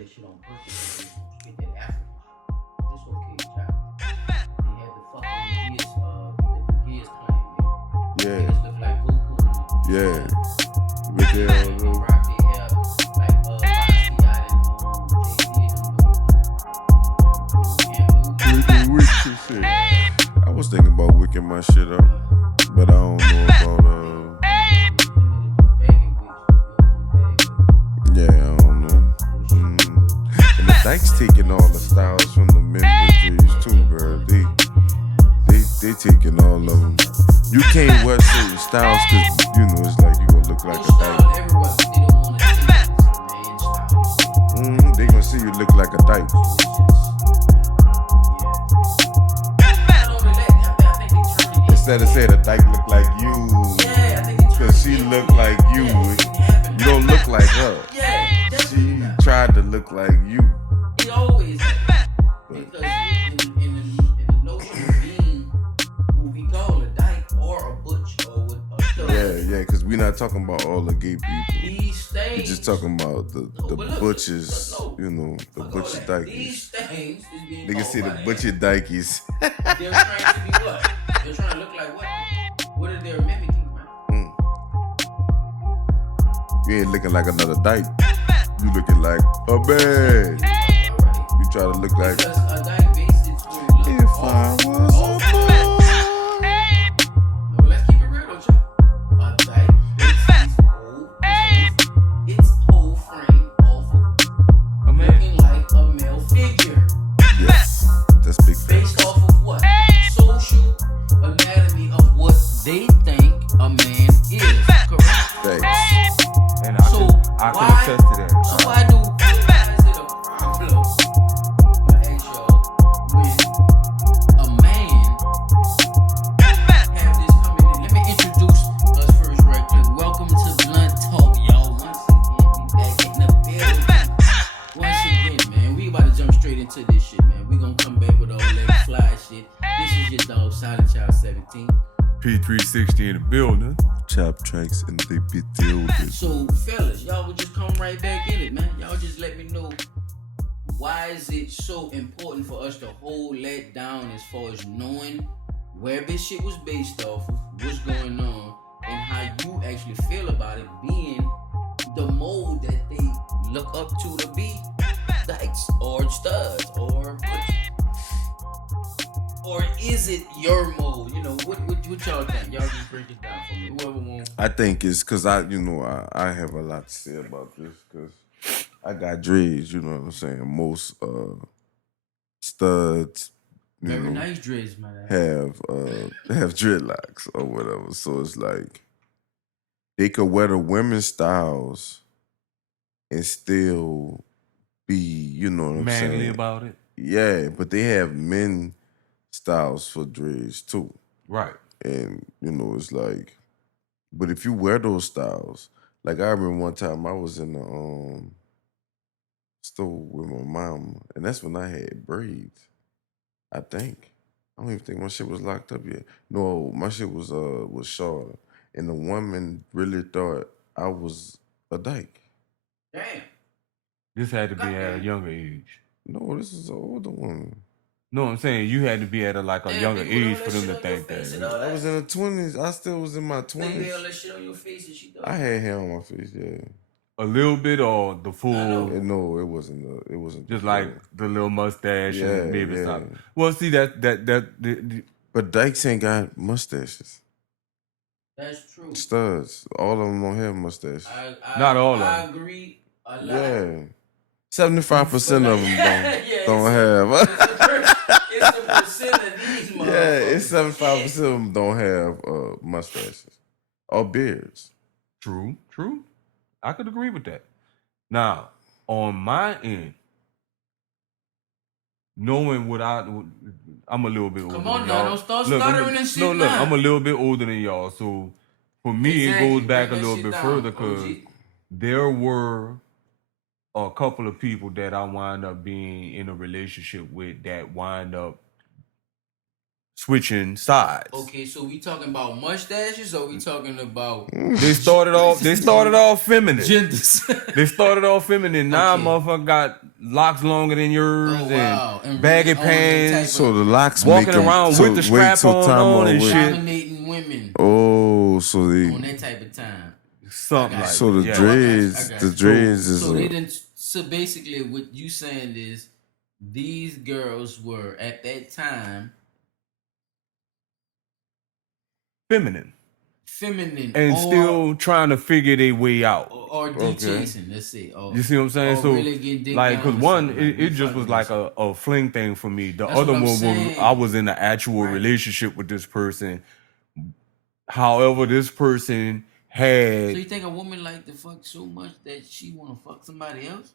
that shit on purpose. They get that African. It's okay, child. They had the fucking the Gears clan, man. Yeah. Niggas look like Goku. Yeah. With With their rock their hair like Wick shit. I was thinking about wicking my shit up, but I don't know about yeah, I don't know. And the Dykes taking all the styles from the Memphis too, bro. They taking all of them. You can't wear certain styles because you know it's like you gonna look like a dyke. They gonna see you look like a dyke. Instead of saying a dyke look like you, cause she look like you don't look like her. She tried to look like you. He always because in the notion of being who we call a dyke or a butch or a stud. Yeah, cause we're not talking about all the gay people. These things. We're just talking about the butchers, you know, the butcher dykies. These things is being they can see the by butcher dykies. They're trying to be what? They're trying to look like what? What are they mimicking, man? You ain't looking like another dyke. You looking like a man. You try to look like. Because a dyke basically look if I was a boy. No, let's keep it real, though, Chuck. A dyke based its whole frame off of looking like a male figure. Yes, that's big facts. Based off of what? Social anatomy of what they think a man is. Correct? Thanks. And I can attest to that. So why is it a problem? I'm gonna ask y'all when a man have this coming in. Let me introduce us first right quick. Welcome to Blunt Talk, y'all. Once again, we back in the building. Once again, man, we about to jump straight into this shit, man. We gonna come back with all that fly shit. This is your dog, Silent Child 17. P360 in the building. Chop tracks and they be building. So, fellas, y'all would just come right back in it, man. Y'all just let me know why is it so important for us to hold that down as far as knowing where this shit was based off of, what's going on, and how you actually feel about it being the mold that they look up to be dykes or studs or is it your mold? You know, what y'all think? Y'all just break it down for me. Whoever wants. I think it's because I have a lot to say about this because I got dreads, you know what I'm saying? Most studs, Very nice dreads, man. have dreadlocks or whatever. So it's like they could wear the women's styles and still be, you know what I'm saying? Manly about it. Yeah, but they have men styles for dreads too. Right. And, you know, it's like, but if you wear those styles, like I remember one time I was in the store with my mom, and that's when I had braids, I think. I don't even think my shit was locked up yet. No, my shit was shorter. And the woman really thought I was a dyke. Damn. This had to be at a younger age. No, this is an older woman. No, I'm saying you had to be at a younger age for them to think that. I was in the 20s. I still was in my 20s. They had all that shit on your face and she thought. I had hair on my face, yeah. A little bit or the full? No, it wasn't. It wasn't just like the little mustache and maybe something. Well, see that. But dykes ain't got mustaches. That's true. Studs, all of them don't have mustaches. Not all of them. I agree a lot. Yeah, 75% of them don't have. It's the percent of these motherfuckers. Yeah, it's 75% of them don't have mustaches or beards. True. I could agree with that. Now, on my end, knowing what I'm a little bit older. Come on than now, y'all. don't start stuttering and shit. Look, I'm a little bit older than y'all, so for me it goes back a little bit further because there were a couple of people that I wind up being in a relationship with that wind up switching sides. Okay, so we talking about mustaches, or we talking about They started off feminine. genders? They started off feminine. Now Okay. motherfucker got locks longer than yours Oh, wow. and And baggy really owning pants. type So the locks Walking make 'em- around so, with the wait, strap so on time and out, wait. shit. dominating women Oh, so on they that type of time. Something I got like so the that. dreads I got the you. dreads is So a- they didn't. So basically, what you saying is these girls were at that time Feminine. feminine And or, still trying to figure their way out. or de-chasing. Let's say. Or, You see what I'm saying? or So, really getting dick like, down because or one, something. Like, it we just fucking was with like something. a fling thing for me. The That's other what I'm one was saying. I was in an actual Right. relationship with this person. However, this person So had, you think a woman like to fuck so much that she want to fuck somebody else?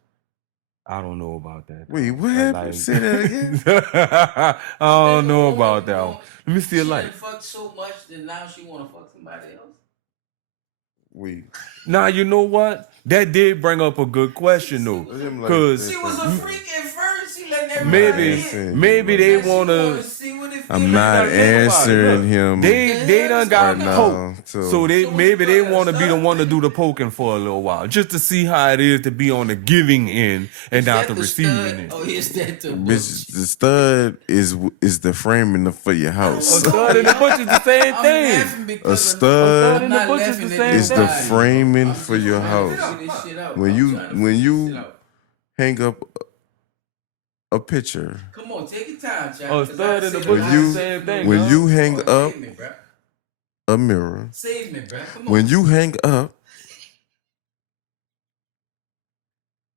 I don't know about that. Wait, what But, happened? Say that again. I don't know about that one. Woman, Let me see a she light. done fucked so much that now she want to fuck somebody else. Wait. Now, you know what? That did bring up a good question, though. Them like Because She was a freak at first. She let everybody maybe, in. maybe they Now she want wanna to. see what it feel I'm like. not Think about it. answering Look, him. They done got Right poked. now, So they So what maybe you they gonna want to be the start? one to do the poking for a little while, just to see how it is to be on the giving end and Is not that the the receiving stud, end. or is that the Bitch, the stud is the framing for your A house. stud and the butch is the same I'm thing. laughing because A stud I'm not and the butch is laughing the at same is the nobody. framing I'm for just your trying to house. figure this shit out. When I'm you trying to when figure you this shit out. hang up a picture, Come on, take your time, child. A 'cause stud I and the said butch a is lot the of same shit thing, for when no dog. you hang Come on, up save me, bruh. a mirror, Save me, bruh. Come on. when you hang up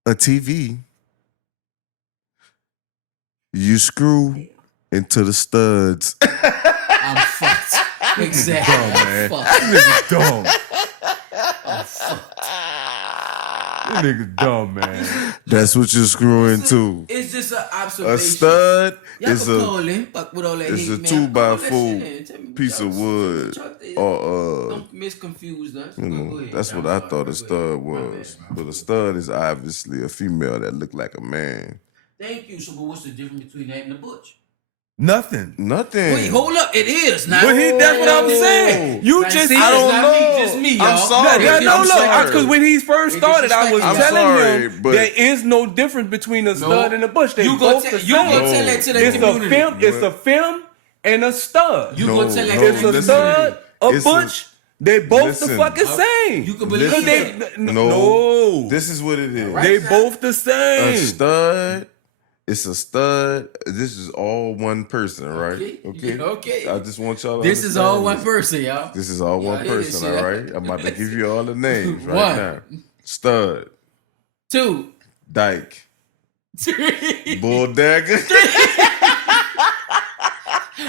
a TV, you screw into the studs. I'm fucked. Exactly. Dumb, man. I'm fucked. This nigga's dumb. I'm fucked. This nigga's dumb, man. That's what you screw into. It's just an observation. A stud Y'all is can a call in, fuck with all that it's hate, a man. 2x4 Call that shit in. Tell me what piece y'all- of tell me wood, what y'all think. or Don't misconfuse us. you Go know, ahead, that's y'all. what I Sorry, thought go a stud ahead. My was. bad, bro. But a stud is obviously a female that look like a man. Thank you. So, but what's the difference between that and the butch? Nothing. Nothing. Wait, hold up. It is now. But that's what I'm saying. You Now, just see, I it's don't not know. Me, just me, y'all. I'm sorry. Yeah, no, I'm look, sorry. because when he first They started, I was disrespecting I'm telling sorry, him but- there is no difference between a stud and a bush. They You go both tell the you go same. tell that to the It's community. a film and a stud. You go tell that no, to It's the a listen. stud, a It's a- butch. They both listen. the fucking same. You can believe Because it. no, This is what it is. Right. they both the A same. stud. It's a stud. This is all one person, right? Okay. Yeah, okay. I just want y'all to This is all understand one this. person, y'all. This is all Y'all one hear this person, shit? all right? I'm about to give you all the names right One. now. Stud, 2, Dyke, 3, Bull Dagger,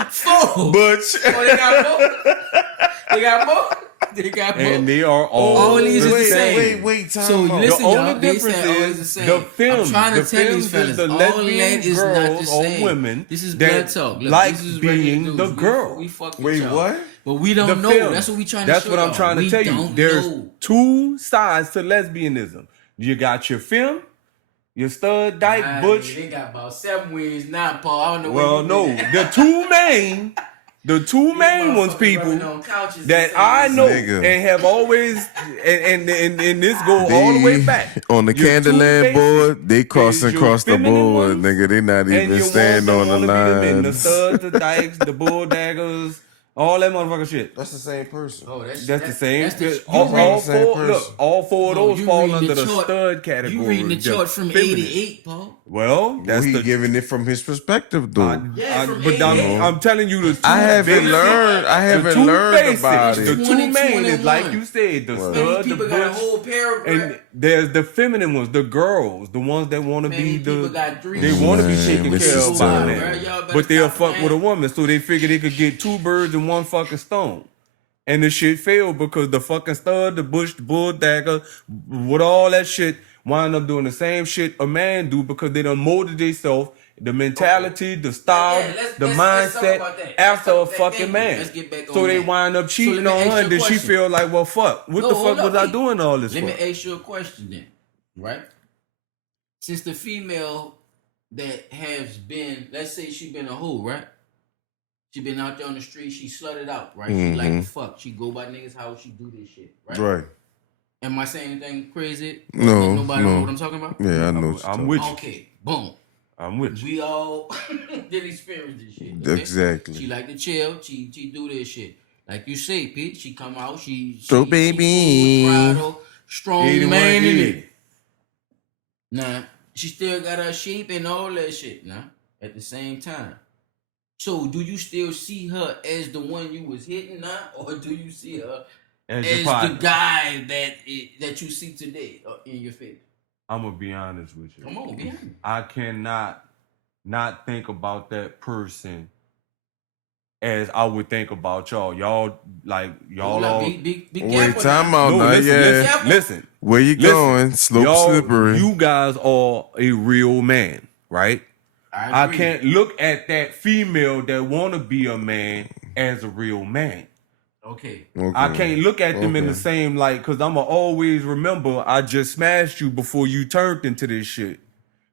4. Butch. Oh, they got more. They got more. They got more. And they are all All these the is the same. Wait, time So out. listen, The y'all, only they difference said all is the is same. the film. I'm trying to The tell films these fellas, is the all lesbian that is not the girls or same. women This is that blood talk. Look, like this is regular being dudes. the girl. We fuck with Wait, y'all. what? But we don't The know. film. That's what we trying to That's show what I'm y'all. trying to We tell you. don't There's know. two sides to lesbianism. You got your film, your stud, dyke, Nah, butch. They got about 7 wings now, Paul. I don't know Well, where you no, been at. the two main ones, Motherfuckers people rubbing on couches that and I saying, know Nigga. and have always and this go all the way back On the Your two Candyland bases board, they crossing is your across the feminine board, ones nigga. They not and even your staying ones on that the wanna be the men, the lines. studs, the dykes, the bull daggers, all that motherfucker shit. That's the same person. Oh, That's the same. That's the, all, you all read- same four, person. look, all four of Oh, those you fall reading under the the chart. stud category. You reading the They're chart from feminine. 88, Paul. Well, Well, that's he the. giving it from his perspective, though. Yeah, from but 88. I'm telling you the two. I haven't basic- learned. I the haven't two learned basics, about The it. two 20, main is 21. like you said, the Well, Man, stud, these the people got a butch, whole paragraph. and there's the feminine ones, the girls, the ones that want to Man, be these people the. got 3 They want to be Man, taken this care is of by terrible. men, Bro, y'all better but they'll stop fuck with a playing. woman, so they figure they could get 2 birds in 1 fucking stone. And the shit failed because the fucking stud, the bush, the bull dagger, with all that shit, wind up doing the same shit a man do because they done molded themselves, the mentality, the style, Yeah, let's the talk mindset about that. after a Let's talk- fucking thank you. man. Let's get back So on they that. wind up So cheating let me on ask her, you a and then she question. feel like, well, fuck, what No, the hold fuck up, was I wait. doing all this Let me for? ask you a question then, right? Since the female that has been, let's say she been a hoe, right? She been out there on the street. She slutted out, right? She like to fuck. She go by niggas' house. She do this shit, right? Right. Am I saying anything crazy? No, Nobody no. know what I'm talking about? Yeah, I know. I'm with you. Okay, boom. I'm with you. We all did experience this shit. Okay? Exactly. She like to chill. She do this shit. Like you say, Pete. She come out. She So, she baby. full throttle, strong 81, man in 80. it. Nah, she still got her sheep and all that shit. Nah, at the same time. So, do you still see her as the one you was hitting now, or do you see her As as your partner. the guy that you see today in your face? I'm gonna be honest with you. Come on, be honest. I cannot not think about that person as I would think about y'all. Y'all all. Be Wait, careful time now. out now. listen, Yeah. listen. Where you Listen, going? Slope y'all, slippery. You guys are a real man, right? I agree. can't look at that female that want to be a man as a real man. Okay. I can't look at them in the Okay. same light because I'm going to always remember I just smashed you before you turned into this shit.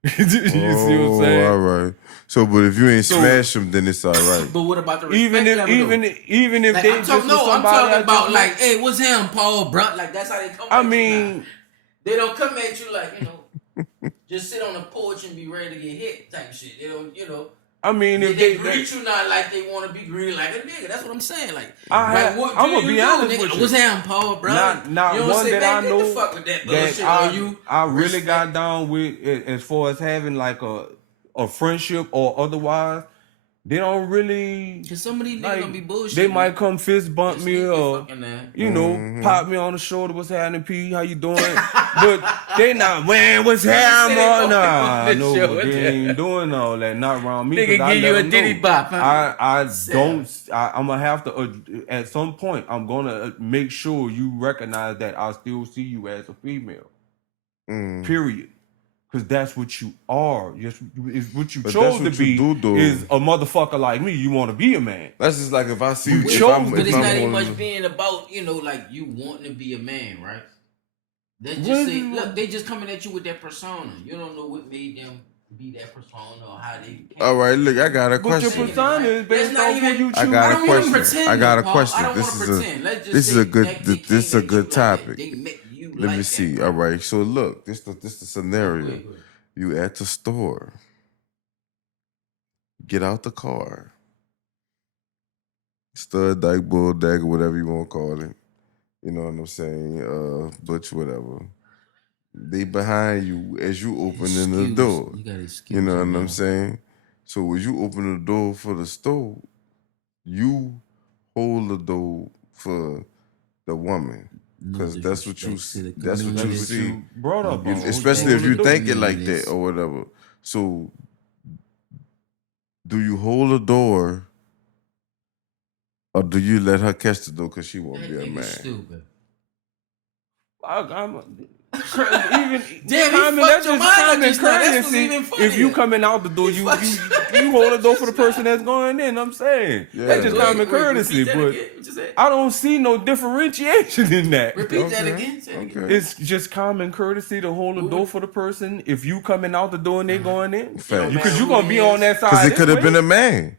You see what I'm saying? All right. So, but if you ain't So- smash them, then it's all right. But what about the respect Even if, level, even if like, they I'm just talking, was no, I'm somebody talking I about just like, met. hey, what's him, Paul Brunt? Like that's how they come. I at you mean, now. They don't come at you like just sit on the porch and be ready to get hit type shit. They don't, if they greet you not like they want to be greeted like a nigga. That's what I'm saying. Like, I'm gonna be honest with you. What's him, Paul Brunt? Not you don't one say, that "Man, I get know the fuck with that that bullshit." I really respect- got down with as far as having like a friendship or otherwise. They don't really. Cause some of these niggas gonna be bullshit. They might come fist bump me or Mm-hmm. pop me on the shoulder. What's happening, P? How you doing? But they not, man, what's happening? Nah, on the no, show. they ain't doing all that. Not around me. Nigga 'cause I give you let a them diddy know. bop, huh? I'm gonna have to, at some point, I'm gonna make sure you recognize that I still see you as a female. Period. Because that's what you are. Just is what you But chose that's to what you be. do, though. Is a motherfucker like me. You want to be a man. That's just like if I see You if chose, I'm, But if it's I'm not even on- much being about, like you wanting to be a man, right? Let's What? just say, look, they just coming at you with that persona. You don't know what made them be that persona or how they came. All right, look, I got a But your question. persona is based Let's not off who even- you choose. I got a don't wanna question. pretend, I got a Paul. question. I don't This wanna is pretend. Let's just this is say a good that they this is a came at good you like that. topic. They met you Let like me see. that. All right. So look, this the scenario. Go ahead, go ahead. You at the store. Get out the car. Stud, dyke, bull, dagger, whatever you want to call it. You know what I'm saying? Butch, whatever. They behind you as you opening the Excuse- door. You gotta excuse You know me, what man. I'm saying? So as you open the door for the store, you hold the door for the woman. No 'Cause that's what you disrespect to the that's what you community. That's what see. you brought up. on. Especially if you do. think it like Yes. that or whatever. So do you hold the door or do you let her catch the door because she won't That be a nigga man? stupid. Even Damn, he common, fucked that's your just mind up common just now. That's what's courtesy. even If you funnier. coming out the door, you hold the door for the person that's going in. I'm saying Yeah. that's just Wait, common wait, courtesy. repeat that But again. What you said? I don't see no differentiation in that. Repeat that Okay, again. Say it again. okay. It's just common courtesy to hold the door for the person if you coming out the door and they going in. Fact. Because you gonna be on that side. Because it this could have way, been a man.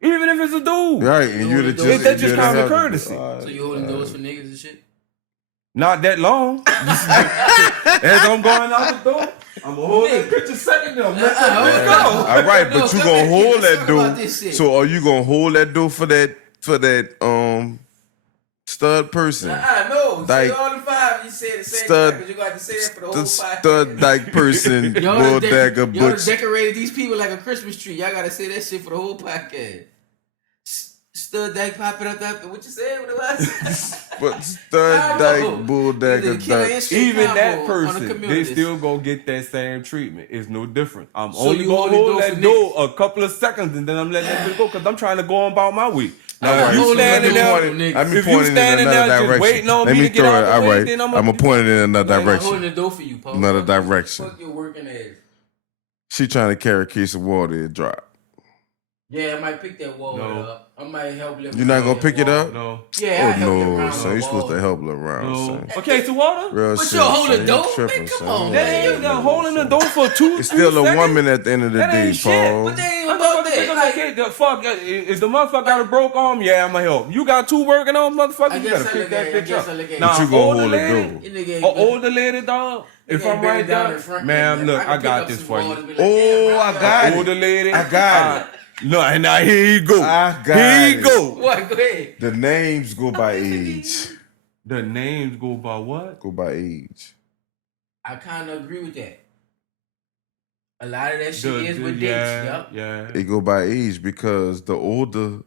even if it's a dude. Right. And you'd have Is just that just you'd have common held the- courtesy? all So right, you holding all doors right. for niggas and shit? Not that long. As I'm going out the door, I'm gonna hold that bitch a second. Then I'm let that bitch Yeah. go. All right, No, but you come gonna back here. hold Let's that talk about door. this shit. So are you gonna hold that door for that stud person? No. Like, say all the five. You said the same stud- time because you got to say it for the whole The five. stud dyke person, Y'all bull done dagger, y'all done butch. decorated these people like a Christmas tree. Y'all gotta say that shit for the whole podcast. Stud dyke popping up that. What you said? What it was? But stud I know. dyke, bull dagger, Either killer dyke. instinct Even combo that on the person, they communities. still gonna get that same treatment. It's no different. I'm So only you gonna hold the hold door that for door a couple of seconds and then I'm letting that bitch go because I'm trying to go on about my week. Now, Alright, if you hold on, standing let me there, point it- Let me if you point it in standing another there just direction. waiting on Let me me to get throw out it. the All way, right, then I'm gonna point it in another I'm holding direction. the door for you, Paul. Another Fuck- direction. Fuck your working ass. She trying to carry a case of water. It drop. Yeah, I might pick that wall No. up. I might help lift. You're not gonna that pick it wall. up? no, Yeah, I Oh help lift no, around son! the You're supposed wall. to help around, no. son. Okay, so water. Real But shit, you're holding son. the You door? tripping, Man, come son. on, That ain't you man. holding the door for 2. It's still 3 a seconds? woman at the end of the That day, ain't shit. Paul. But they ain't I'm about talking that. saying? Like, okay, the fuck, if the motherfucker got a broke arm, yeah, I'ma help. You got 2 working arms, motherfucker, I you guess better I pick look that at it, I bitch guess up. I look at it. Now, But you an gonna older hold it lady, though. Nigga, an older lady, dog, if I'm right there, man, look, I got this for you. Oh, I got Older it. lady, I got it. No, and now here you go. I got Here you it. go. What? Go ahead. The names go by age. The names go by what? Go by age. I kind of agree with that. A lot of that shit is The- with dates. yeah, Yep. yeah. It go by age because the older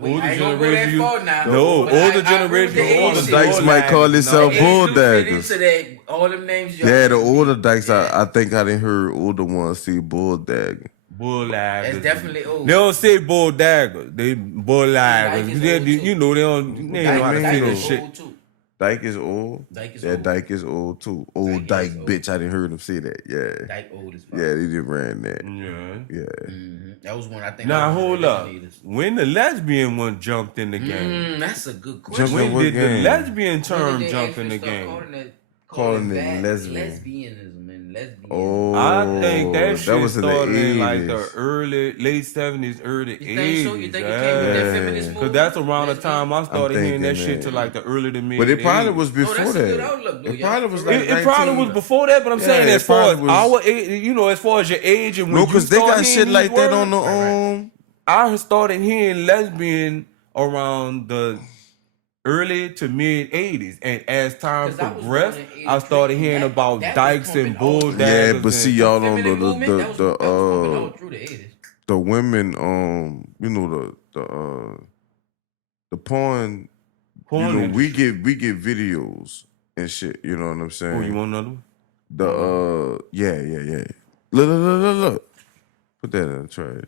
Wait, Older I ain't gonna go that generation- far now. No, but I older agree with generation, the age older shit. dykes bull might call daggers, themselves no. The age bull do fit daggers. into that. All them names. y'all Yeah, the should older be. dykes. Yeah. I think I didn't heard older ones say bull dagger. Bull daggers. That's definitely old. They don't say bull daggers. They bull daggers. Dyke is They, old, too. you know, they don't know how to Dyke say is this old. shit. Old too. Dyke is old. Dyke is Yeah, old. Dyke is old too. Old Dyke Dyke is old. bitch. I didn't heard him say that. Yeah. Dyke old as fuck. Yeah, they just ran that. Yeah. Yeah. That was one I think. Now that was hold the up. originators. When the lesbian one jumped in the game? That's a good Jump question. in When what did the game? lesbian When term did they jump in actually the start game? Calling it that lesbian. lesbianism and lesbian. Oh, I think that shit was in started the in like the 80s. late 70s, early You 80s. think so? You think it came with that Yeah. feminist movement? Because that's around the time I started hearing that thinking shit that. to like the early to mid. But it probably 80s. was before that's a that. good outlook, though, It y'all. probably was For like real. It probably 19 was before that, but I'm Yeah, saying it as far as probably was- our age, you know, as far as your age and when No, you because they start got hearing shit these like that on the words, I started hearing lesbian around the early to mid 80s, and as time 'Cause I was progressed, born in I started 83, hearing that- about that was dykes and pumping all bull through. Yeah, daggers. but see and- y'all on Feminine movement, that was pumping all through the 80s. the women you know the porn, Porn you know, we industry. get videos and shit, you know what I'm saying? Oh, you want another one? Yeah. Look. Put that in the trash.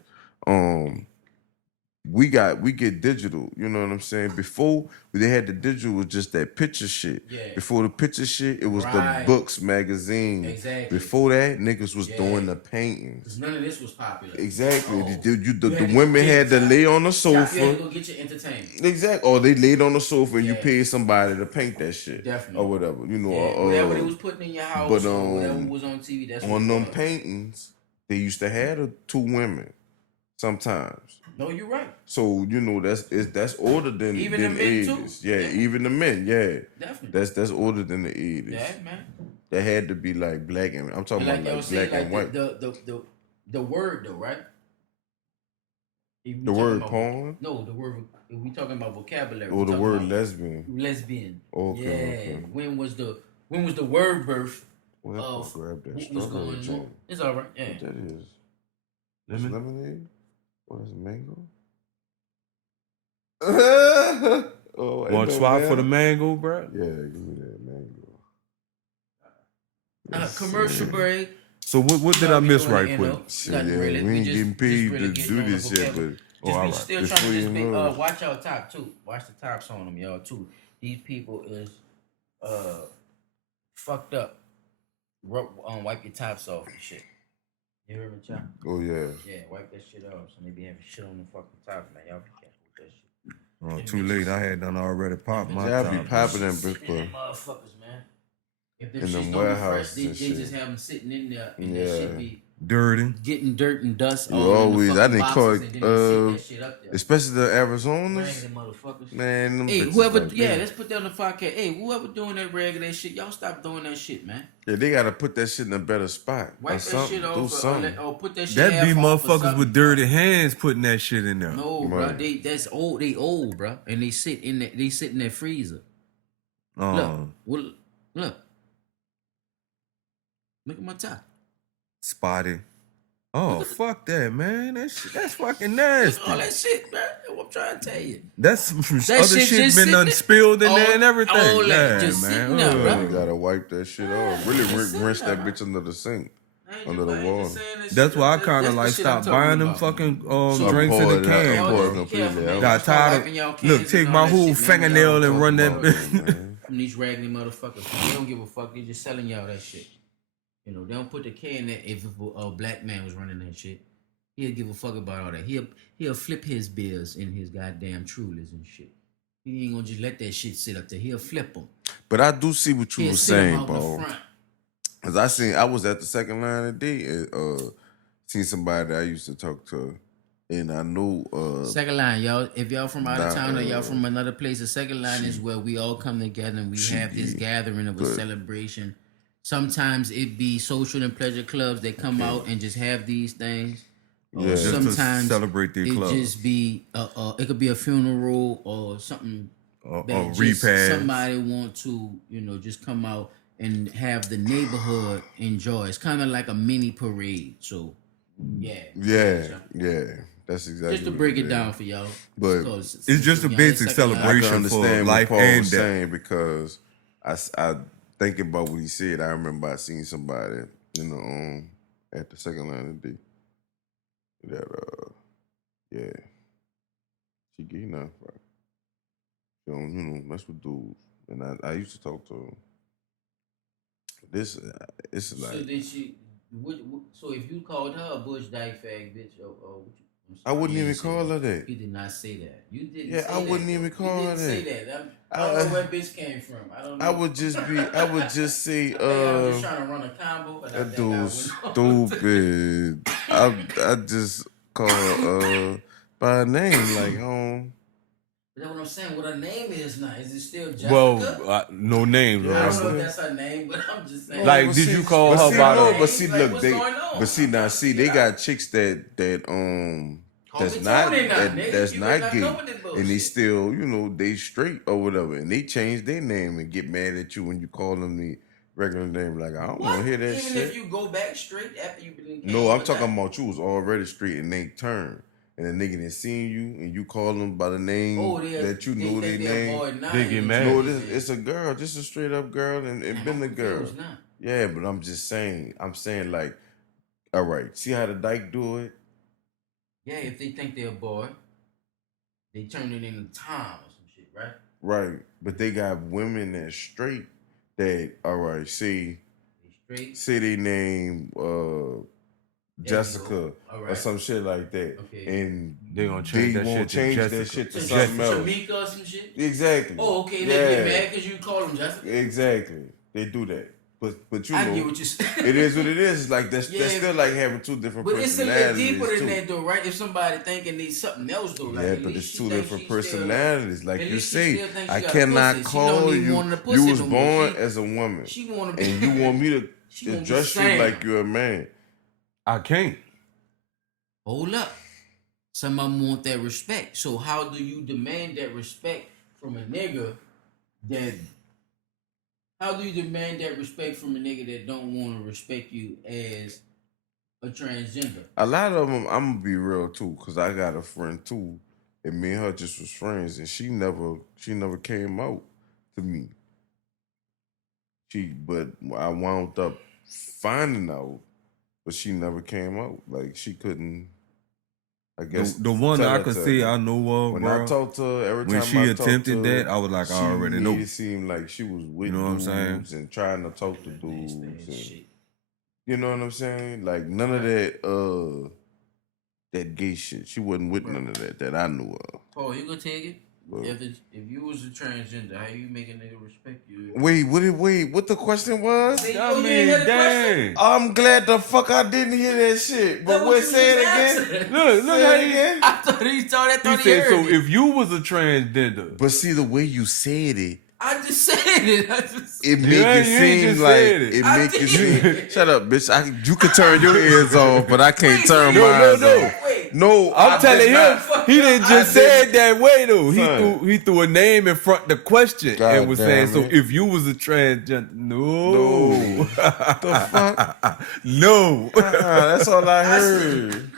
We get digital, you know what I'm saying? Before they had the digital, it was just that picture shit. Yeah. Before the picture shit, it was Right. the books, magazine. Exactly. Before that, niggas was Yeah. doing the paintings. 'Cause none of this was popular. Exactly. Oh. The You had the to women go had to inside. lay on the You had to sofa. go get your entertainment. Exactly. Or they laid on the sofa and you Yeah. paid somebody to paint that shit. Definitely. Or whatever. You know, Yeah, whatever they was putting in your house but, or whatever was on TV, that's on what them it was. paintings, they used to have the 2 women sometimes. No, you're right. So you know that's older than Even than the men, too? 80s. Yeah, Yeah. even the men. Yeah, Definitely. that's older than the 80s. Yeah, man. That had to be like black and I'm talking And like about y'all like say, black like and white. the word though, right? If we The talking word about- porn No, the word. If we talking about vocabulary. or we the talking word about lesbian. lesbian. Okay, Yeah. okay. When was the word birth Well, of grab that what was strawberry going on? jam. It's all right. Yeah. What that is? That's Lemon? lemonade? What is mango? Oh, ain't Want no to swap for the man- mango, bro? Yeah, give me that mango. Commercial break. So what did No, I we miss doing right it, quick? Shit, Nothing yeah, really. we ain't just- getting paid just really to getting do on the this yet, but vocabulary. Oh, Just all be right. still Just trying for to just you be, know. watch your top too. Watch the tops on them, y'all too. These people is fucked up. Wipe your tops off and shit. You heard me, Chop? Oh yeah. Yeah, wipe that shit off. So they be having shit on the fucking tops, man. Y'all be careful with that shit. Oh, too late. I had done already popped my Y'all be top. popping them Sitting in before. them motherfuckers, man. If them In them shits don't be fresh, warehouses they and just shit. have them sitting in there and that Yeah. shit be Dirty. getting dirt and dust. You all in the always- I fucking didn't boxes, call it, and then they sit that shit up there. Especially the Arizonas. Raggedy motherfuckers. Man, them Hey, bitches whoever, like yeah, that. let's put that on the podcast. Hey, whoever doing that raggedy shit, y'all stop doing that shit, man. Yeah, they gotta put that shit in a better spot. Wipe or that something. shit Do off something. or put that shit That be half off or motherfuckers something. with dirty hands putting that shit in there. No, bro, Right. that's old. They old, bro, and they sit in that. They sit in that freezer. Look, look at my top. Spotty. Oh, fuck that, man. That's fucking That's nasty. all that shit, man. That's what I'm trying to tell you. That's some That other shit shit just been sitting done there. spilled in All- there and everything. all that Yeah, just man. sitting there, bro. You gotta wipe that shit off. Really Just rinse sitting that there, bitch under the sink. I ain't Under just- the I ain't water. just saying that That's shit. why I That's kind the of like shit I'm stopped talking buying them about. fucking So drinks in pour the it out, can. Y'all pour it just be completely careful, out. man. Got Start tired wiping y'all of cans look, and take all my that whole shit, man. fingernail Y'all and run that Come on, bitch. man. From these raggedy motherfuckers, they don't give a fuck. They just selling y'all that shit. You know, they don't put the K in there. If a black man was running that shit, he'll give a fuck about all that. He'll flip his bills in his goddamn Trulies and shit. He ain't gonna just let that shit sit up there. He'll flip them. But I do see what you He'll were sit 'em saying, out in the bro. front. Cause I was at the second line today and seen somebody that I used to talk to And I know Second line, y'all. If y'all from out of Nah, town or y'all from another place, the second line is where we all come together and we have this yeah, gathering of a but- celebration. Sometimes it be social and pleasure clubs that come out and just have these things. Or Yeah. Just to sometimes celebrate their it club. just be it could be a funeral or something Or that just repast. somebody want to just come out and have the neighborhood enjoy. It's kind of like a mini parade. So yeah. That's exactly just to what break it is. down for y'all. But It's just a basic I celebration. can understand for life what Paul and was death. saying because I thinking about what he said. I remember I seen somebody at the second line of D that she get enough. She don't mess with dudes, and I used to talk to her. This it's So like did she? So if you called her a bush dyke fag bitch, I wouldn't you even didn't say call that. her that. You did not say that. You didn't. Yeah, say I that, wouldn't though. even call you her didn't say that. that. I don't know where bitch came from. I don't know. I would just say I think I'm just trying to run a combo, but I that think I dude's went stupid. I just call her by her name, like That's what I'm saying. What her name is now? Is it still Jessica? Well, no names. Yeah, I don't know remember? if that's her name, but I'm just saying. Like, but did see- you call but her see, by no, the- but see, Like, look, what's they, going on? but see, now, I'm see, trying to they figure it got chicks that Call that's me not Tony now, that, nigga. that's You not better not gay, know what this and they bullshit. still, they straight or whatever, and they change their name and get mad at you when you call them the regular name. Like, I don't want to hear that Even shit. if you go back straight after you've been No, I'm talking about you was already straight and they turn. And the nigga done seen you and you call them by the name that you know their name. They get mad. No, it's a girl, just a straight up girl and been a girl. Yeah, but I'm saying like, all right, see how the dyke do it? Yeah, if they think they're a boy, they turn it into Tom or some shit, right? Right. But they got women that straight that, all right, see, They straight. say they name Jessica or some shit like that. Okay. And They gonna change that won't shit to change that Jessica. shit to So something else. Shamika or some shit? Exactly. Oh, okay. They get mad because you call them Jessica? Exactly. They do that. But you I know, get what you're saying. it is what it is. It's like that's Yeah. still like having two different But it's a little personalities deeper than too. that, though, right? If somebody thinking they something else, though, like Yeah, at but least it's she two think different she still- personalities. Like at you least she say, still think she I got cannot pussy. She call don't even you. want the pussy You was no more. born She- as a woman, She want to and you want me to She wanna be address you Sam. like you're a man. I can't. Hold up. Some of them want that respect. So how do you demand that respect from a nigga that... How do you demand that respect from a nigga that don't want to respect you as a transgender? A lot of them, I'm gonna be real too, cause I got a friend too, and me and her just was friends, and she never came out to me. But I wound up finding out, but she never came out. Like she couldn't. I guess The one tell I her could to- say I know of, When bro. I talked to her, every when time she I talked attempted to her, that, I was like, I she already made know. it seem like she was with You know what I'm saying? dudes and trying to talk to dudes. And, Shit. you know what I'm saying? Like none of that that gay shit. She wasn't with none of that I knew of. Paul, you gonna take it? Well- If you was a transgender, how you make a nigga respect you? Wait, what the question was? Say, I oh, you mean, ain't hear the question? dang. I'm glad the fuck I didn't hear that shit. But That wait, what you say it just again. answered. Look Say how it he again. I thought he started. I He thought he said, heard so it. if you was a transgender, But see the way you said it, I just said it. it make Yeah, it you ain't seem just like said it. it I make it did. seem. Shut up, bitch. You can turn your ears off, but I can't Wait, turn wait, mine no. off. Wait. No, I'm I telling did him, not. he didn't just say it that way though. Son. He threw a name in front of the question God and was saying, damn so it. if you was a transgender, no, The fuck? no. That's all I heard.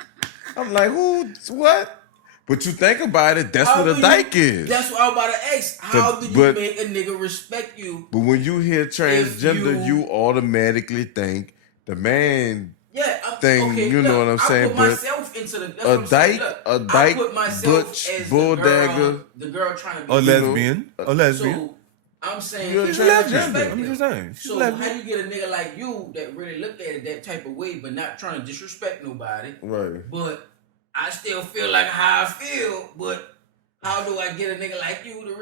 I'm like, who? What? But you think about it, that's what a dyke is. That's what I was about to ask. How do you but- make a nigga respect you? But when you hear transgender, you- you automatically think the man. Yeah, Thing, okay, you know what I'm saying, I put but myself into the. That's a what I'm saying. dyke- Look, a I dyke, put myself butch, as bull the girl, dagger. the girl trying to be A lesbian, know, a lesbian. So I'm saying You're a it's transgender. perspective. I'm just saying. She's So lesbian. how you get a nigga like you that really look at it that type of way, but not trying to disrespect nobody? Right. But I still feel like how I feel. But how do I get a nigga like you to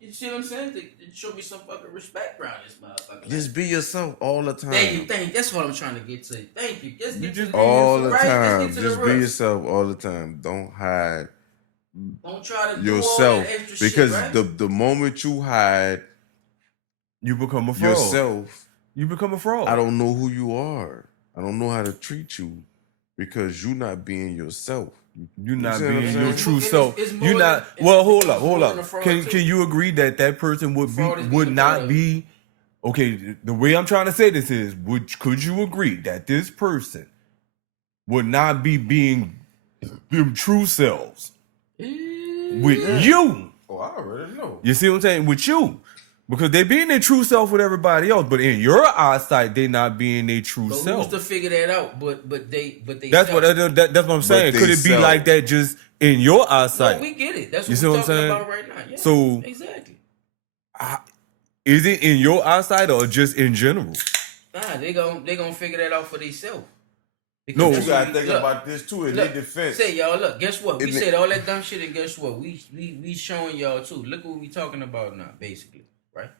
You see what I'm saying? To show me some fucking respect around this motherfucker. Just be yourself all the time. Thank you. That's what I'm trying to get to. Thank you. Let's get to the all roots, the right? time. Let's get to Just the be roots. yourself all the time. Don't hide Don't try to yourself, do all that extra because shit, right? the moment you hide You become a fraud. yourself, You become a fraud. I don't know who you are. I don't know how to treat you because you're not being yourself. You're not see what I'm being saying? your true It's self. more You're not. than- Well, it's hold more up. than a fraud, Can too. you agree that that person would Fraud is would being not part of be? Okay, the way I'm trying to say this is, could you agree that this person would not be being them true selves with you? Oh, I already know. You see what I'm saying? With you. Because they being their true self with everybody else, but in your eyesight, they not being their true But self. who's to figure that out? But they. That's self. that's what I'm saying. they Could it be self. like that just in your eyesight? No, we get it. That's You what see we're what I'm talking saying? about right now. Yeah, So- exactly. Is it in your eyesight or just in general? Nah, they gonna figure that out for themselves. No, You gotta think about this too in their Look, defense. say y'all, look, guess what? We Isn't it- said all that dumb shit, and guess what? We showing y'all too. Look what we talking about now, basically, right?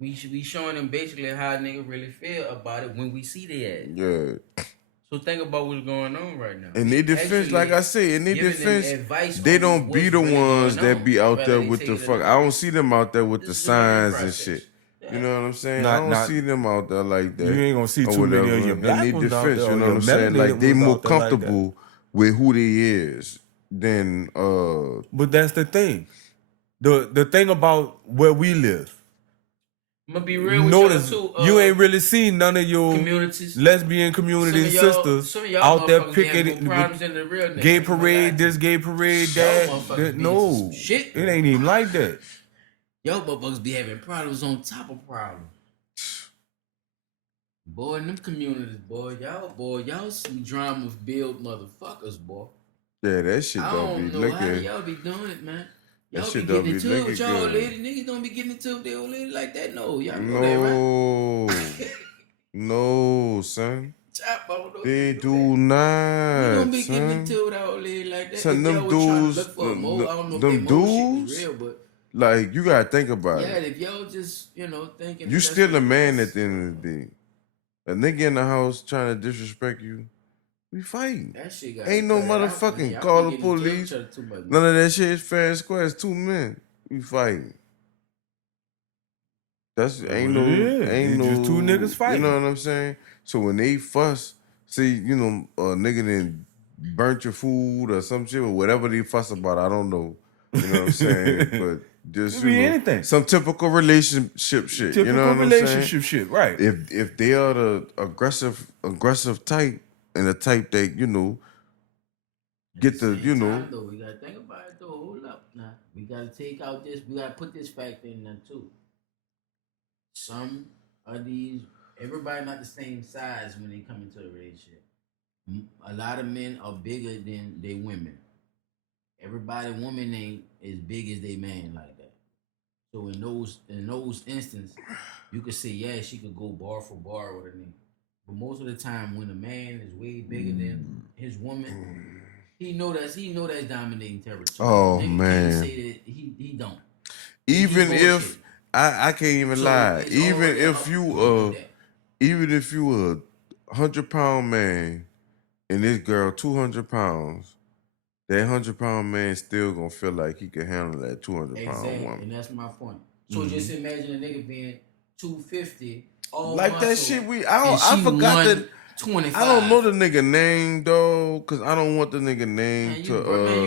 We showing them basically how a nigga really feel about it when we see their ass. Yeah. So think about what's going on right now. In their defense, like I say, in their giving them defense, advice they on don't be what's the really ones going that on, be out whether there they with take the it or fuck. not. I don't see them out there with the This is a learning signs and process. shit. Yeah. You know what I'm saying? Not- I don't not- see them out there like that. You ain't gonna see or too many whatever. of your In black their ones out defense, there, you or know your what I'm saying? Like melanated they ones more out there like that. comfortable with who they is than But that's the thing. The thing about where we live. I'm gonna be real with Notice y'all too. you ain't really seen none of your communities. lesbian community sisters some of y'all out there motherfuckers be having picking more problems than the real niggas. gay I'm gonna lie parade, to this you. gay parade, Y'all that. motherfuckers be No, some shit. it ain't even like that. Y'all motherfuckers be having problems on top of problems. Boy, in them communities, y'all some drama build motherfuckers, boy. yeah, that shit I don't be don't know how looking. y'all be doing it, man. That Y'all be shit don't getting be into it with looking y'all good. lady. Niggas don't be getting into it with their old lady like that. No, y'all know that, right? No, no, son. Chop on those They niggas, do man. We not, don't be getting son. into it with our old lady like that. Son, If them y'all was trying to dudes- look for a them- mole, I don't know if them that mole shit dudes- was real, but Like you gotta think about yeah, it. if y'all just thinking You that's still what a it man is, at the end of the day. A nigga in the house trying to disrespect you, we fighting. that shit got Ain't no motherfucking call the police. None of that shit is fair and square. It's two men. We fighting. That's ain't no, what it is. ain't It's no. just two niggas fighting. You know what I'm saying? So when they fuss, see, a nigga then burnt your food or some shit or whatever they fuss about. I don't know. You know what I'm saying? But just It be anything. some typical relationship shit. Typical you know what relationship I'm saying? shit, right? If they are the aggressive type and the type that get the Though, we gotta think about it though. Hold up, now we gotta take out this. We gotta put this factor in there too. Some of these, everybody not the same size when they come into a relationship. A lot of men are bigger than they women. Everybody woman ain't as big as they man like that. So in those instances, you could say, yeah, she could go bar for bar with a nigga. But most of the time when a man is way bigger than his woman, he know that's dominating territory. Oh, Nigga man. can't say that he don't. even He if bullshit. I can't even So lie. it's Even already if up you to that. even if you a 100-pound man and this girl 200 pounds, that 100-pound man still gonna feel like he can handle that 200-pound Exactly, woman. and that's my point. So just imagine a nigga being 250, all Like that muscle, shit. and I she forgot that. 125. I don't know the nigga name though, cause I don't want the nigga name Man, to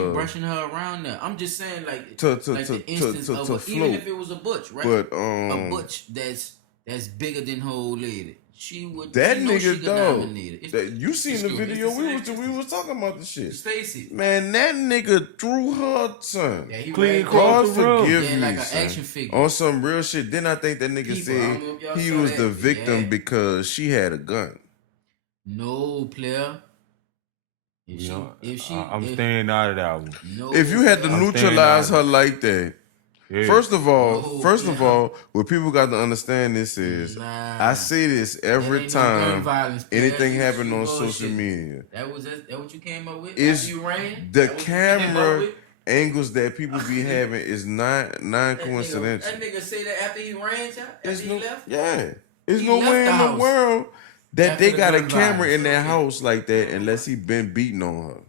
you brushing her around there. I'm just saying, like, to the instance of even float. if it was a butch, right? But a butch that's bigger than her old lady. She would. that she know she nigga could dog. dominate it. That you seen the Excuse me, video? it's the We same was talking about the shit. Stacy. Man, that nigga threw her son. Yeah, he Clean ran across God the room. forgive Yeah, me, like an son. action figure. On some real shit. Then I think that nigga People, I don't know said if y'all he saw was that. the victim Yeah. because she had a gun. No, player. If I'm staying out of that one. No, If you had to player. neutralize staying out her like that, Yeah. first of all, No, what people got to understand this is, Nah. I say this That every ain't no gun time violence, player. anything You happen on bullshit. social media. That what you came up with? Is After you ran? the That what you came up camera with? angles that people be having is not non-coincidental. That nigga say that after he ran, after There's he no, left. yeah. There's He no left way the in the house world that after they the got a gun camera violence. in their house like that unless he been beating on her.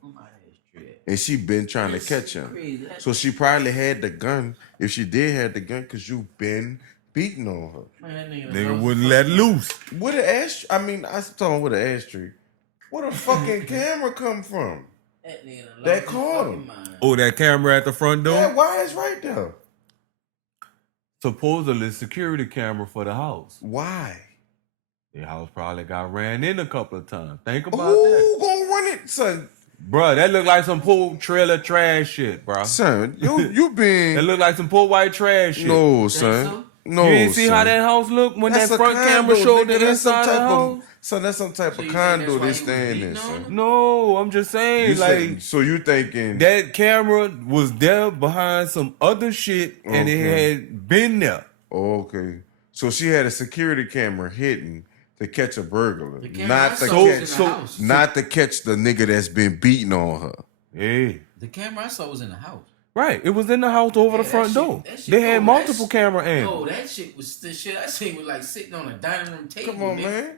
And she been trying to catch him. Crazy. So she probably had the gun. If she did have the gun, because you been beating on her. Man, that Nigga wouldn't let loose. Where the ash? I mean, I was talking with the ashtray. Where the fucking camera come from? That nigga done That lost his caught fucking him. mind. Oh, that camera at the front door? Yeah, why is right there? Supposedly security camera for the house. Why? The house probably got ran in a couple of times. Think about Who that. gonna run it, son? Bruh, that look like some poor trailer trash shit, bruh. Son, you That been look like some poor white trash shit. no, Think son. so? No, You didn't see son. how that house looked when That's that a front condo, camera showed nigga. the That's some inside of the type house? of son. That's some type So of you saying condo that's why they he was staying in, beating on son. him? No, I'm just saying, You like say- so you thinking that camera was there behind some other shit, and it Okay. had been there. Oh, okay. So she had a security camera hidden to catch a burglar, The camera not I to saw was catch, in the house. not to catch the nigga that's been beating on her. Hey. The camera I saw was in the house. Right, it was in the house over the Yeah, front that door. shit- that shit- They had no, multiple that's- camera No, angles. that shit was the shit I seen was like sitting on a dining room table. Come on, nigga. man.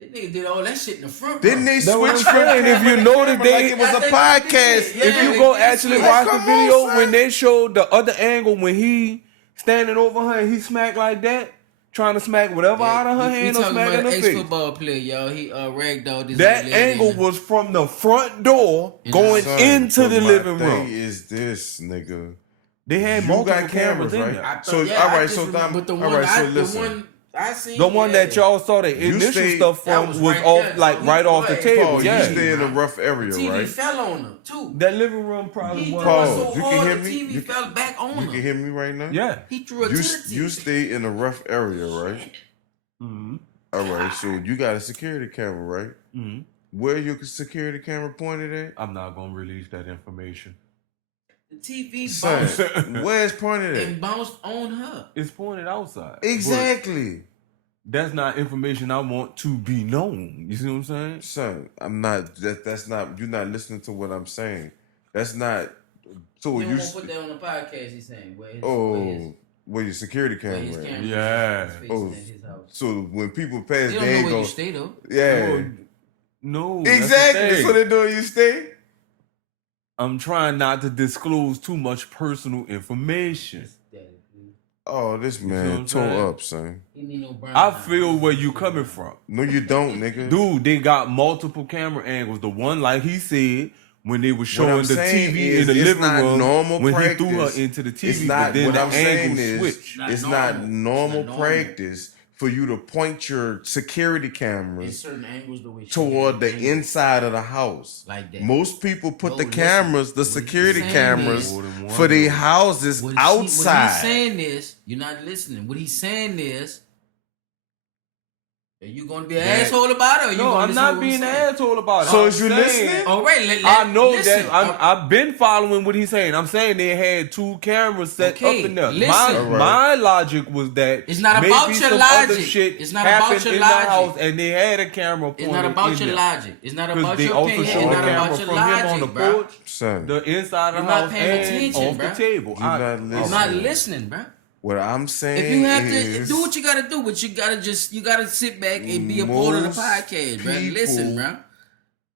That nigga did all that shit in the front. Didn't row. they That's what switch I'm from saying. If camera you to notice, camera they- like it was I a think they podcast? did. Yeah, If you they go did actually switch. watch the Come on, video son. when they showed the other angle when he standing over her and he smacked like that, trying to smack whatever out of her we hand or talking smack about in an her face. ex-football player, y'all. He ragdolled this That old lady angle in the- was from the front door In going the- Son, into but the my living thing room. is this, nigga. They had You multiple got cameras in right? there. I thought- So, yeah, all I right, just so remember- Dom- but the all one right, so the listen. one I seen, The one that y'all saw the You initial stayed- stuff that from was was right off there. like So right he- off the Paul, table. Paul, Yeah, you stay in a rough area, TV right? fell on him too. that living room probably He was. threw it Paul, so you can hard hear the me? TV You- fell back on You him. can hear me right now? Yeah. He threw a You, to the TV. you stay in a rough area, right? Mm-hmm. All right, so you got a security camera, right? Mm-hmm. Where your security camera pointed at? I'm not gonna release that information. The TV Son, bounced where's pointed and at? bounced on her. It's pointed outside. Exactly. But that's not information I want to be known. You see what I'm saying? Son, I'm not. That's not. You're not listening to what I'm saying. That's not. So We you. don't put that on the podcast. He's saying where his, Oh, where your security where his camera? At. camera Yeah. is facing Oh, at his house. So when people pass, They they don't know ain't where go. you stay though. Yeah. No. that's the Exactly. thing. So they know you stay. I'm trying not to disclose too much personal information. Oh, this know what man I'm tore saying? up, son. He need no brown I eye. feel where you coming from. No, you don't, nigga. Dude, they got multiple camera angles. The one, like he said, when they were What showing I'm the saying TV is in the it's living not room normal when practice. he threw her into the TV, It's not. but then What the I'm saying angle is, switched. Not it's normal. not It's normal not normal. practice for you to point your security in cameras certain angles the way she toward had the angles inside of the house. like that. Most people put No, the listen. cameras, the What he's security saying cameras, is- More than one for their door. houses What outside. he's saying is, you're not listening. What he's saying is, are you gonna be an That- asshole about it? Or you No, gonna I'm listen not to what being he's an saying? asshole about it. So I'm is you saying- listening? All right, I know listen. that I've been following what he's saying. I'm saying they had two cameras set Okay, up in there. listen. My, All right. my logic was that It's not maybe about your some logic. other shit It's not about happened your in logic. the house and they had a camera It's pointed not about in your there. logic. It's not Because about they your also opinion. showed It's a not camera about your from him on the logic, bro. porch, Son, the inside of the You're not house, paying and attention, off bro. the table. You're not You're listening. not listening, bro. what I'm saying If you have to is, do what you gotta do, but you gotta sit back and be a part of the Most podcast, bro. Listen, people bro.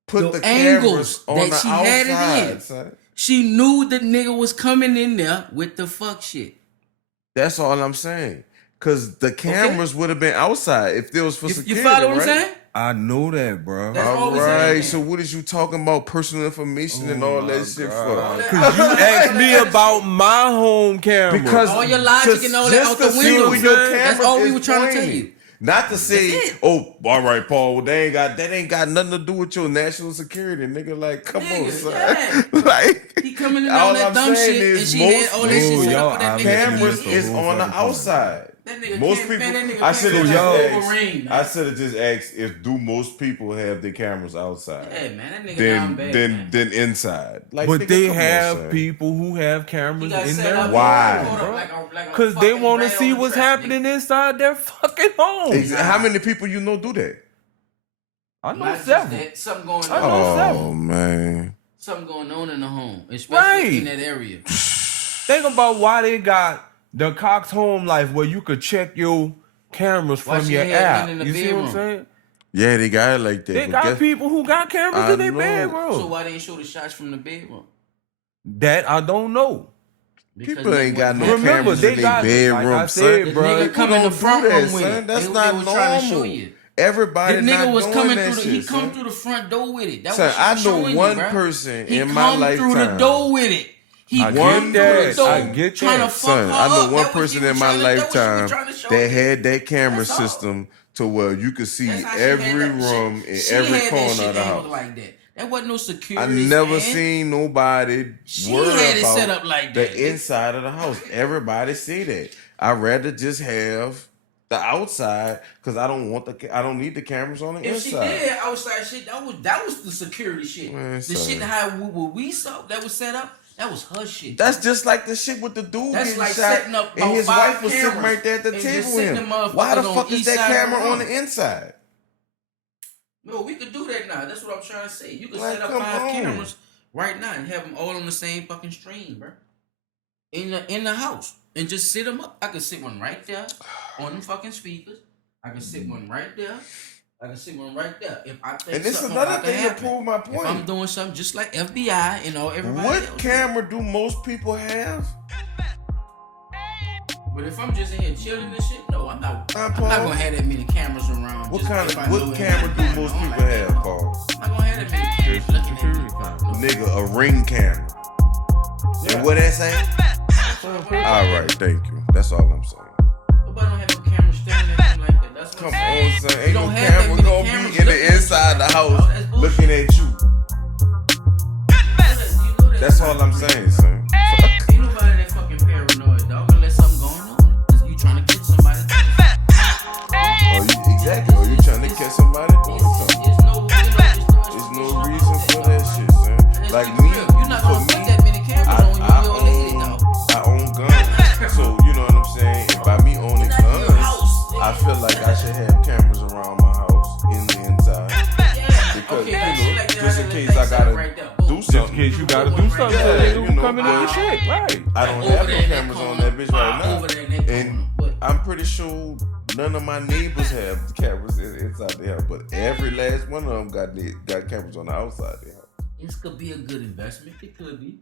put the the angles cameras on that the she had it outside, in. son. She knew the nigga was coming in there with the fuck shit. That's all I'm saying. Cause the cameras would have been outside if there was for You security. follow what I'm right? saying? I know that, bro. That's All all we right. saying. So what is you talking about personal information and Oh all my that shit God. for? Cause you asked me about my home camera. Because All your logic just- and all that just out to the see window, where your man. That's camera all we is were trying to tell pointing. you. Not to say, That's it. oh, all right, Paul, that ain't got nothing to do with your national security, nigga. Like, come on, Nigga, son. yeah. Like, He coming in all on that I'm dumb saying shit, and is she most- had all that shit Oh, set y'all up for that nigga. cameras the is whole on the fucking point. outside. That nigga Most can't people, fan that nigga I should have fan just like asked. Wolverine, man. I should have just asked if do most people have their cameras outside? Yeah, man, that nigga down bad, man. Then inside. Like, But nigga, they come on, have son. people who have He cameras got in set their up house. Why? hold up bro. like a Because they fucking want to rat see on what's trap, happening nigga. inside their fucking home. How many people you know do that? I know Not just several. that, something going I know on. several. Oh man. something going on in the home, especially in Right. that area. Think about why they got the Cox Home Life where you could check your cameras Why from she your had app. none in the You see what I'm bedroom? saying? Yeah, they got it like that. They but got guess- people who got cameras I in their know. bedroom. So why they ain't show the shots from the bedroom? That I don't know. Because People they ain't got wasn't no having Remember, cameras they in their got- like I bedroom, said, son. The bruh, nigga People come in the don't front do that, room with son. it. That's They not was trying to show normal. you. Everybody The not nigga was doing coming that through the. shit, He come son. through the front door with it. That Son, was I she know showing one you, bruh. person He in my come through the lifetime. door with it. He I come get through that. the door I get trying to that. fuck Son, her I know up. one That what person she in was my trying to- that what she was lifetime trying to show that you. had that camera That's all. system to where you could see That's how she had every that room shit. in She every had that corner shit of the angled house. like that. That wasn't no I security. never man. seen nobody She worry had it about set up like the that. inside of the house. Everybody see that. I'd rather just have the outside because I don't need the cameras on the If she inside. did outside shit, that was the security shit. Man, the son. shit how what we saw that was set up, that was her shit. That's just like the shit with the dude That's getting like shot setting up and about his 5 wife was sitting cameras right there at the and just table with sitting him. them Why the motherfuckers fuck on is each that side of the camera on room. the inside? No, we could do that now. That's what I'm trying to say. You could Like, set up come 5 on. cameras right now and have them all on the same fucking stream, bro. In the house and just sit them up. I could sit one right there on them fucking speakers. I can sit one right there. I can sit one right there. If I think And this is something another about to thing to happen, prove my if I'm point. doing something just like FBI and all everybody What else. camera do most people have? But if I'm just in here chilling and shit, no, I'm not Paul. gonna have that many cameras around. What just kind if I of know what it camera ain't do happening. most I don't people like have, that. Paul? I'm not gonna have that many cameras looking at me. No. Nigga, a ring camera. And what that say? All right, thank you. That's all I'm saying. Nobody don't have no cameras staring at them like that. That's what Come I'm saying. on, son. You Ain't no don't have that camera many gonna cameras be in looking the at you inside the like that. house Oh, that's bullshit. looking at you. You know that. That's all I'm saying, son. Ain't nobody that fucking paranoid, dog, unless something going on. 'Cause you trying to catch somebody. Exactly. Or you trying to catch somebody doing something. There's no reason for that shit, son. Like me, you're not for gonna put me, that many cameras on you and your lady, dog. I own guns. So, you know what I'm saying? And by me owning Not in your guns, house. I feel like I should have cameras around my house in the inside. Yeah. Because, Okay, you that know, shit like that, just in that case thing I set gotta right there. do Boom. Just in something. case you gotta do something, Yeah, so they you don't know, come in on your but- shit, right? I don't Over have there no in that cameras on corner. that bitch right now. Over there in that And corner. But I'm pretty sure none of my neighbors have cameras inside their house, but every last one of them got cameras on the outside their house. this could be a good investment. It could be.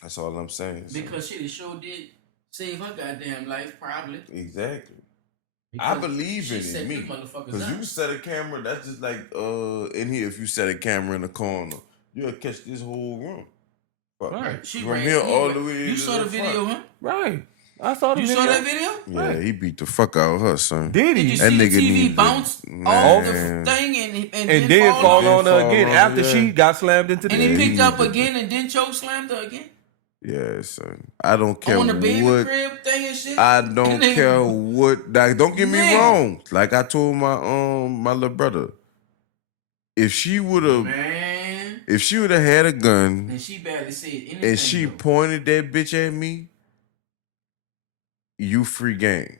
That's all I'm saying. son. Because shit, it sure did save her goddamn life, probably. Exactly. I Because believe she in set it, me. them motherfuckers Because you up. set a camera, that's just like in here, if you set a camera in the corner, you'll catch this whole room. Fuck. Right. She From ran- here he all ran- the way You to saw the video, huh? Right. I saw the You video. saw that video? Yeah, he beat the fuck out of her, son. Did Did you he? That see the nigga TV need to- bounce off Man. the thing And then fall fall on her Fall again on, after yeah. she got slammed into the And Yeah, he he picked up need to- again and then choke slammed her again? Yeah, son. I don't care On the baby what. crib thing and shit? I don't Nigga. care what. Like, don't get me Man. wrong. Like I told my little brother, if she would have Man. had a gun And she barely said anything. and she though. pointed that bitch at me, you free game.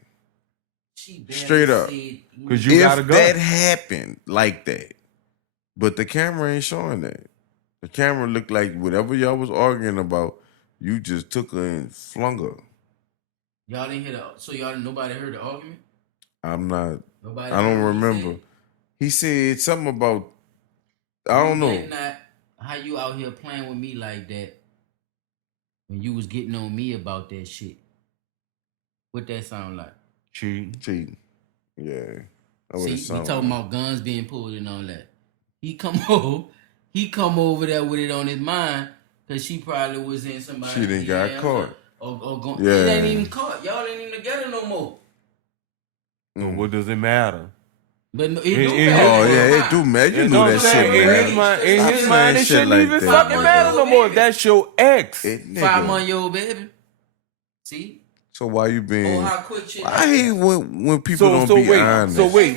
She barely straight up. said 'Cause you If got a gun. that happened like that, but the camera ain't showing that. The camera looked like whatever y'all was arguing about, you just took her and flung her. Y'all didn't hear so nobody heard the argument? I'm not. Nobody I don't heard what he remember. said? He said something about. I don't You know. better not- how you out here playing with me like that when you was getting on me about that shit. What that sound like? Cheating. Yeah. That what See, it we sound talking like. about guns being pulled and all that. He come over there with it on his mind because she probably was in somebody. She done got caught. Or Yeah. It ain't even caught. Y'all ain't even together no more. So what does it matter? But no, it It- do it- matter. Oh yeah, it do man. You You knew know what that I'm shit, saying? In man. his mind, Stop it saying shouldn't shit like even that, fucking man. matter no more. That's your ex. It, nigga. 5-month-old baby. See? So why you Oh, being? how quick shit. I hate when people don't be honest. wait.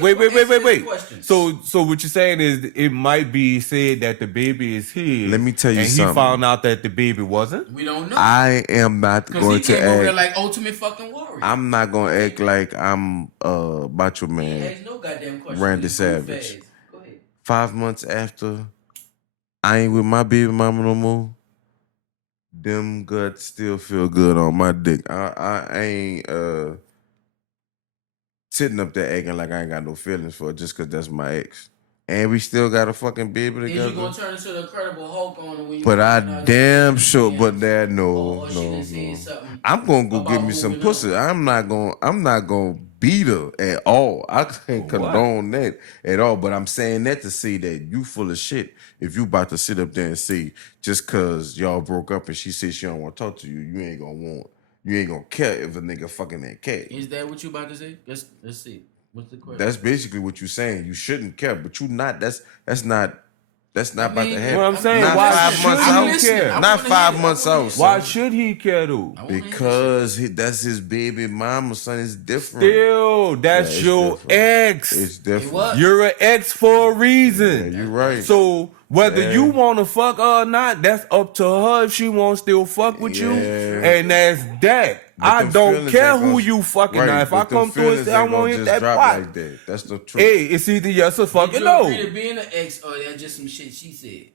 Question. So what you're saying is it might be said that the baby is his. Let me tell you and something. he found out that the baby wasn't. We don't know. I am not Because going he to came over there act. like Ultimate fucking Warrior. I'm not gonna act like I'm Macho He Man. asked no goddamn question. Randy He was so Savage. fast. Go ahead. 5 months after I ain't with my baby mama no more, them guts still feel good on my dick. I ain't sitting up there acting like I ain't got no feelings for it just because that's my ex. And we still got a fucking baby Then together. you gonna turn into the Incredible Hulk on her when you. But I find out damn that sure, she but that or she no. done said something I'm gonna go get about me some moving pussy. on. I'm not gonna beat her at all. I can't For what? condone that at all. But I'm saying that to say that you full of shit. If you about to sit up there and say just cause y'all broke up and she said she don't want to talk to you, you ain't gonna care if a nigga fucking that cat. Is that what you about to say? Let's see. What's the question? That's basically what you're saying. You shouldn't care, but you not. That's not about to happen. What I'm saying, not why 5 should months he out. care? I Not wanna 5 hear it. months I wanna out. hear it. Son. Why should he care though? I wanna hear this Because that's his baby mama, son. It's different. Still, that's Yeah, it's your different. ex. It's different. was. You're an ex for a Yeah, reason. you're right. So whether Yeah. you want to fuck her or not, that's up to her if she wants to still fuck with you, Yeah. and that's that. But I them don't feelings care ain't who gonna- you fucking. Right, Now, if I but them come through and feelings say I ain't gonna want to hit just that drop pot, like that. That's the truth. hey, it's either yes or Did fucking you no. agree to being an ex or that's just some shit she said?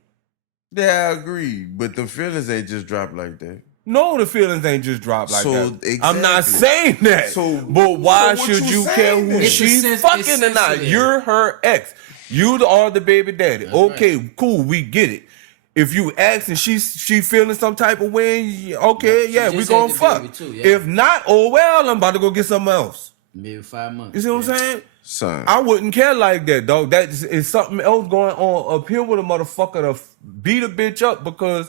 Yeah, I agree. But the feelings ain't just drop like that. No, the feelings ain't just dropped like So, that. I'm not exactly. saying that. So- but why so what should you you care saying who then? It's she's it's fucking or not? sensitive. You're her ex. You are the baby daddy. That's Okay, cool, we get it. If you ask and she feeling some type of way, okay, She yeah, we just gonna had the fuck. baby too, yeah. If not, oh well, I'm about to go get something else. Maybe 5 months. You see what I'm saying? Son. I wouldn't care like that, dog. That is something else going on up here with a motherfucker to beat a bitch up because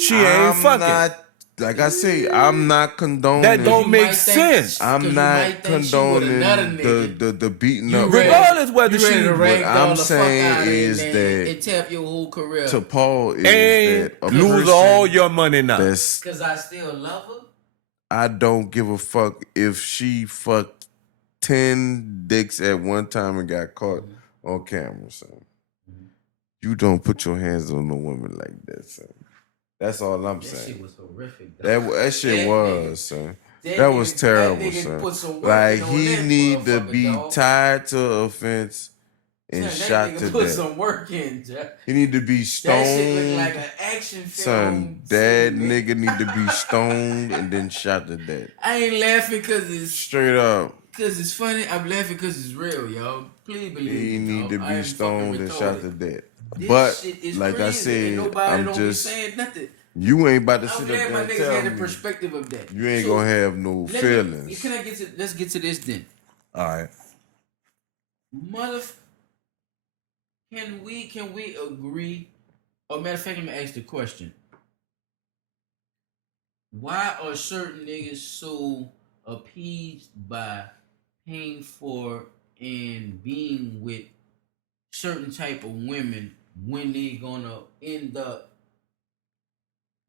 she ain't I'm fucking. not, like I say, I'm not condoning. That don't You make might think- sense. 'cause I'm you not might think she with another condoning nigga. the beating You up. ready- Regardless whether you ready she to What ragdoll I'm the fuck saying out of it is and that tap your whole career. to Paul is and that a lose person all your money now. that's Cause I still love her. I don't give a fuck if she fucked 10 dicks at one time and got caught on camera, son. You don't put your hands on a woman like that, son. That's all I'm That saying. shit was horrific. dog. That shit That was, son. That That was nigga- terrible, that nigga put some son. work Like in on he that need to motherfucker, be dog. tied to a fence and Son, shot that to nigga put death. some work in. Jack. He need to be That shit look stoned. like an action film. Son, that scene, man. nigga need to be stoned and then shot to death. I ain't laughing cause it's Straight up. funny. I'm laughing cause it's real, y'all. Please believe He me. need dog. to I be am fucking stoned and shot retarded. to death. This But shit is like I crazy, and said, nobody I'm don't just be saying nothing. you ain't about to I'm sit up glad there my and niggas tell had the me perspective of that. you ain't So, gonna have no let me- feelings. Can I get to? Let's get to this then. All right. Mother, can we agree? Or matter of fact, let me ask the question: why are certain niggas so appeased by paying for and being with certain type of women when they gonna end up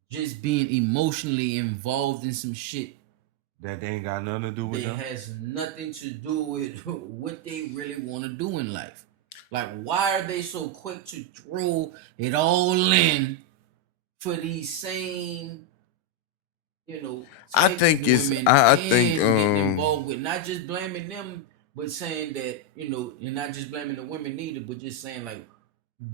just being emotionally involved in some shit That ain't got nothing to do with that them. has nothing to do with what they really want to do in life? Like, why are they so quick to throw it all in for these same, I type think of it's- women I and think, getting involved with not just blaming them, but saying that and not just blaming the women neither, but just saying like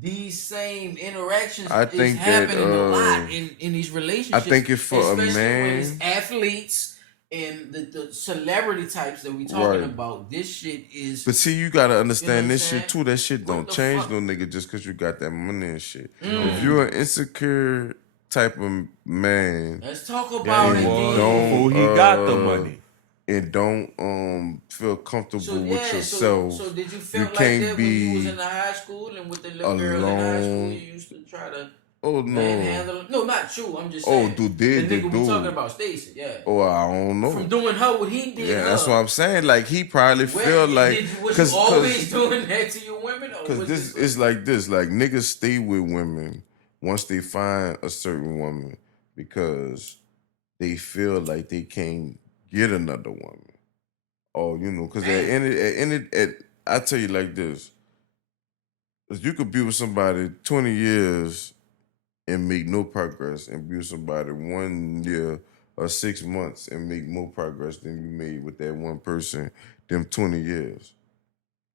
these same interactions I is think that, happening a lot in these relationships. I think if for a especially when it's man- athletes and the celebrity types that we talking Right. about. This shit is But see, you gotta You know understand what this I'm shit saying? too. That shit What don't the change fuck? no nigga just cause you got that money and shit. Mm. If you're an insecure type of man let's talk That about he it. was don't, before he got the uh, money. and don't feel comfortable So with yeah, yourself, so did you feel you like can't that when you was be in the high school and with the little girl in high school alone. you used to try to oh no, manhandle? No, not you. I'm just Oh, saying. dude, the did nigga the we talking dude. about, Stacy. Yeah. oh I don't know. From doing her what he did. Yeah, that's her. what I'm saying. Like he probably Where feel like was you always doing that to your women? Or Because was this is like this. Like niggas stay with women once they find a certain woman because they feel like they can't get another woman. Or because I tell you like this. 'Cause you could be with somebody 20 years and make no progress, and be with somebody 1 year or 6 months and make more progress than you made with that one person them 20 years.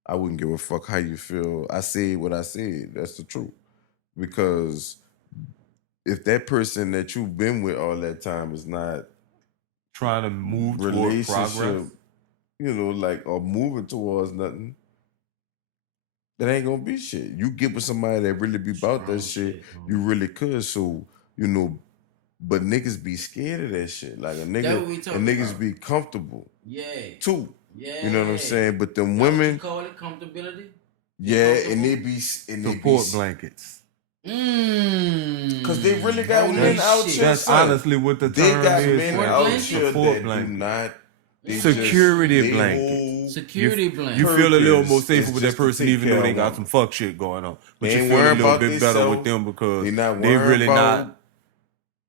I wouldn't give a fuck how you feel. I said what I said. That's the truth. because if that person that you've been with all that time is not Trying to move toward relationship, progress. like or moving towards nothing, that ain't gonna be shit. You get with somebody that really be about that Strong shit, shit, you really could. So, but niggas be scared of that shit. Like a That nigga what we and talking niggas about. be comfortable Yeah. too. Yeah. You know what I'm saying? But them That what you women, call it? Comfortability? yeah, and they comfortable? be Support blankets. Cause they really got Holy men out shit. here. That's son. honestly what the They term got is. men Support out blanket? here Support that blanket. do not. They Security just, blanket. whole Security blanket. You feel a little more purpose safer is with that just to person, take even care though they of got women. some fuck shit going on. But They you ain't feel a worrying little about bit better with themselves. them because They not they worrying really about not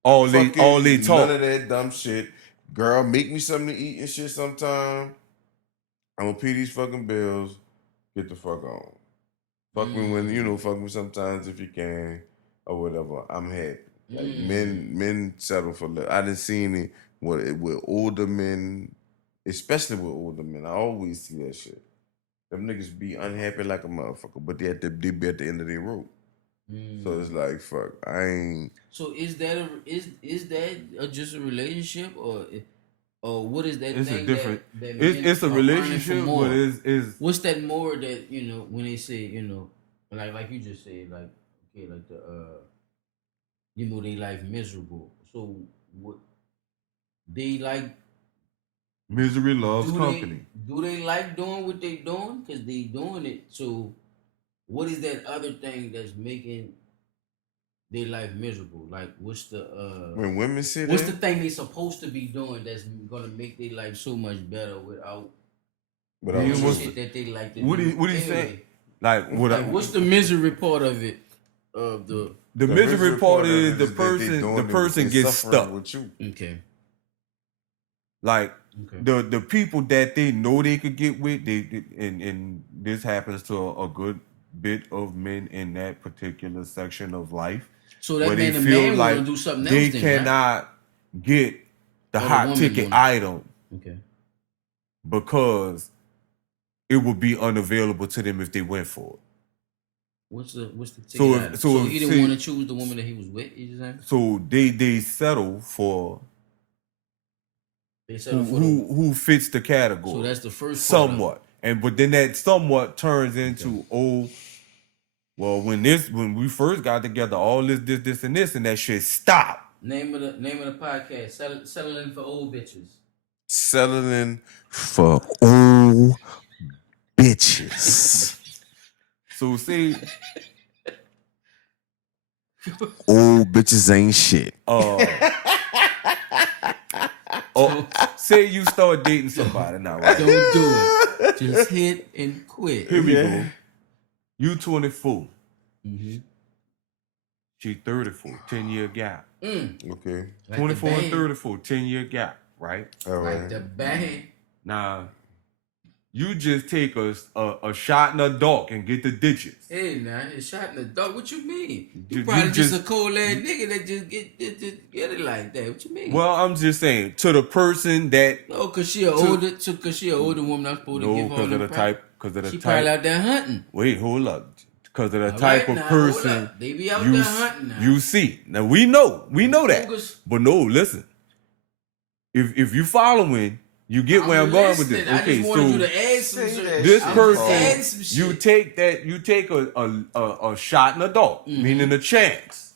all they fucking talk. none of that dumb shit. Girl, make me something to eat and shit sometime. I'm gonna pay these fucking bills. Get the fuck on. Fuck me when fuck me sometimes if you can or whatever. I'm happy. Like men settle for less. I done seen it with older men, especially with older men. I always see that shit. Them niggas be unhappy like a motherfucker, but they be at the end of their rope. So it's like fuck. I ain't. So is that just a relationship or what is that It's thing a different. that men It's a are yearning for relationship, more? but it's What's that more that when they say like you just said like okay like they life miserable. So what they like? misery loves Do company. they like doing what they doing? Cause they doing it. So what is that other thing that's making their life miserable? Like what's the When women say what's that, the thing they supposed to be doing that's gonna make their life so much better without but Yeah, I doing what's shit that they like to What do? do you anyway, say? Like what? like what's the misery part of it? Of the the misery part of is it the that they person. doing The it person with- gets suffering stuck. with you. okay. Like Okay. the people that they know they could get with, and this happens to a good bit of men in that particular section of life. So that where they man, the feel man like want to do something they else. Then, right? cannot get the Or the hot woman ticket wanna- item Okay. because it would be unavailable to them if they went for it. What's the ticket So if- item? so So if- he didn't see- want to choose the woman that he was with. You just saying? So they settle for They settled for the. who fits the category. So that's the first part of it. somewhat, but then that somewhat turns into well, when we first got together, all this and this and that shit stopped. Name of the podcast. Settling for old bitches. Settling for old bitches. So see, Old bitches ain't shit. say you start dating somebody now, right? Don't do it. Just hit and quit. Here we go. You 24. Mm-hmm. She 34. 10-year gap. Okay. Like 24 the and band. 34. 10-year gap, right? All right. Like the band. Now, you just take a shot in the dark and get the digits. Hey, now it's shot in the dark. What you mean? You You probably just just- a cold ass nigga that just get it like that. What you mean? Well, I'm just saying, to the person that no, cause she an older woman. I'm supposed to no, give her all because of the the pri- type, because of the She probably type. out there hunting. Wait, hold up. Because of the All type right, of now, hold person up. They be out you there hunting now. you see. Now we know that. Focus. But no, listen. If you following, you get where I'm going with this. listening. I Okay, just wanted you so to add some Say shit. that this I'm person, just adding some shit. you take a shot in the dark, Mm-hmm. meaning a chance,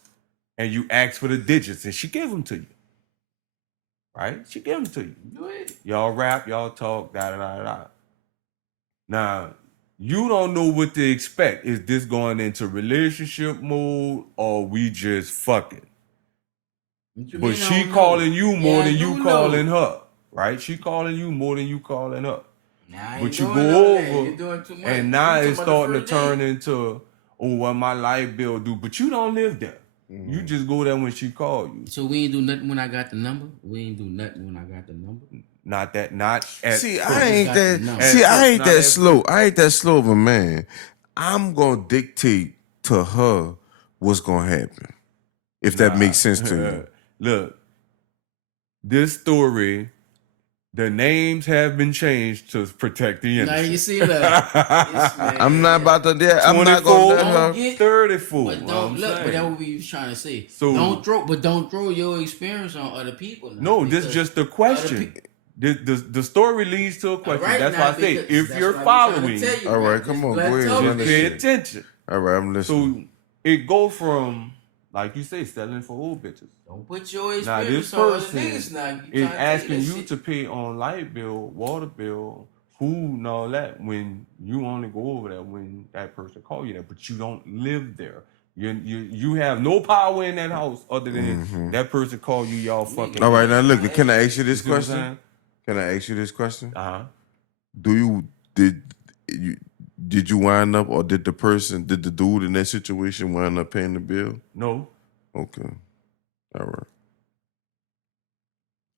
and you ask for the digits, and she give them to you. Right? She give them to you. Go ahead. Y'all rap, y'all talk, da da da da. Now, you don't know what to expect. Is this going into relationship mode or we just fucking? What you But mean, I she don't know? calling you more Yeah, I than do you know. calling her, right? She calling you more than you calling her. Nah, I ain't But you doing go none of that. over, You're doing too much. and now You it's talking about starting the to first turn date. into, oh, what my light bill do? But you don't live there. You just go there when she call you. So we ain't do nothing when I got the number. We ain't do nothing when I got the number. Not at See, first. I ain't got that. the number. See, I ain't Not that at slow. I ain't that slow of a man. I'm gonna dictate to her what's gonna happen. If that makes sense to you. Look, this story The names have been changed to protect the Now innocent. you see that. I'm not about to. Yeah, I'm not 24, gonna let Don't her. get 34. But don't look. But that's what we was trying to say. So- don't throw your experience on other people. Now, No, this is because just the question. The story leads to a question. Right That's now, why I say, because if that's you're what I'm trying to following, tell you, All right, man. come This on, black go ahead, television. just pay Listen. attention. All right, I'm listening. So it go from, like you say, selling for old bitches. Don't put your Now this experience on other person niggas. Now you is trying to tell asking that you shit. to pay on light bill, water bill, food, and all that when you only go over there when that person call you there, but you don't live there. You have no power in that house other than that person call you, y'all fucking. All right, now look. Can I ask you You this see what I'm question? saying? Can I ask you this question? Uh-huh. Did you wind up, or did the dude in that situation wind up paying the bill? No. Okay. All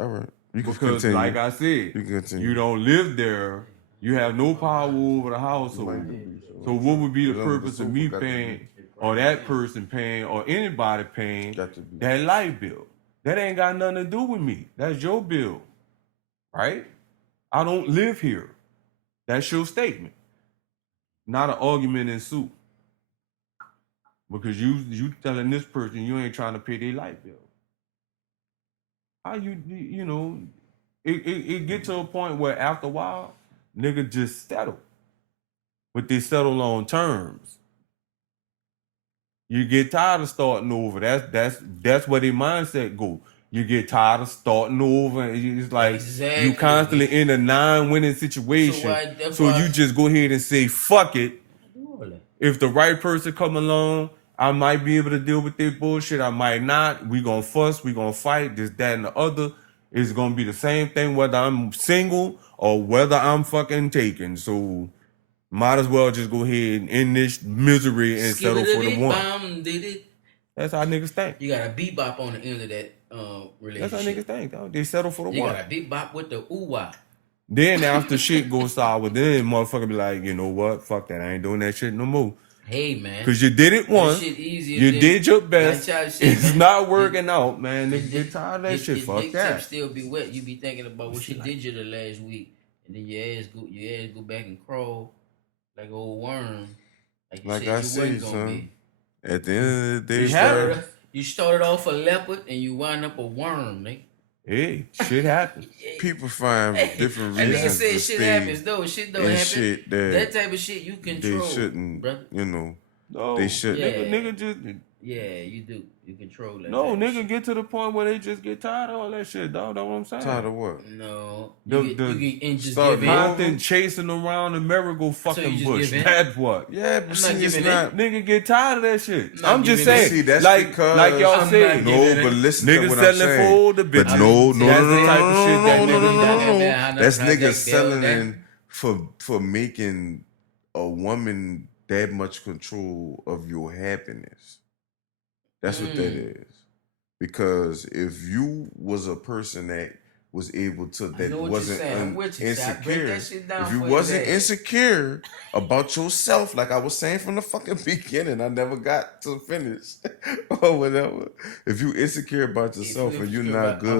right. You can Because continue. like I said, You can continue. you don't live there. You have no power over the household. So what would be the purpose of me paying or that person paying or anybody paying that light bill? That ain't got nothing to do with me. That's your bill. Right? I don't live here. That's your statement. Not an argument ensue. Because you telling this person you ain't trying to pay their light bill. How you know, it get to a point where after a while, nigga just settle. But they settle on terms. You get tired of starting over. That's where their mindset go. You get tired of starting over. And it's like you constantly in a non-winning situation. So you just go ahead and say, fuck it. If the right person come along, I might be able to deal with their bullshit. I might not. We gonna fuss. We gonna fight. This, that, and the other. It's gonna be the same thing whether I'm single or whether I'm fucking taken. So might as well just go ahead and end this misery and settle for the one. That's how niggas think. You got a bebop on the end of that relationship. That's how niggas think. Dog. They settle for the You one. got a bebop with the ooh-wah. Then after shit goes sour, then motherfucker be like, you know what? Fuck that. I ain't doing that shit no more. Hey, man. Because you did it once. You did your best. It's not working out, man. Niggas get tired of that shit. Fuck that. Your still be wet. You be thinking about what she did you the last week. And then your ass go back and crawl like an old worm. Like I said, son. At the end of the day, you started off a leopard and you wind up a worm, nigga. Hey, shit happens. People find different reasons. And nigga said shit happens though. Shit don't happen. Shit that type of shit you control. They shouldn't, brother. You know. No, they shouldn't. Nigga just. Yeah, you do. You control that. No, nigga get to the point where they just get tired of all that shit, dog. That's what I'm saying. Tired of what? No. You start constant chasing around the merry-go fucking bush. That's what. Yeah, but see, it's not. Nigga get tired of that shit. I'm just saying. See, that's like y'all say. No, but listen to what I'm selling saying. for older bitches. But no. No. That's niggas selling in for making a woman that much control of your happiness. That's what that is. Because if you was a person that was able to, that wasn't insecure, if you wasn't insecure about yourself, like I was saying from the fucking beginning, I never got to finish or whatever. If you insecure about yourself and you're not good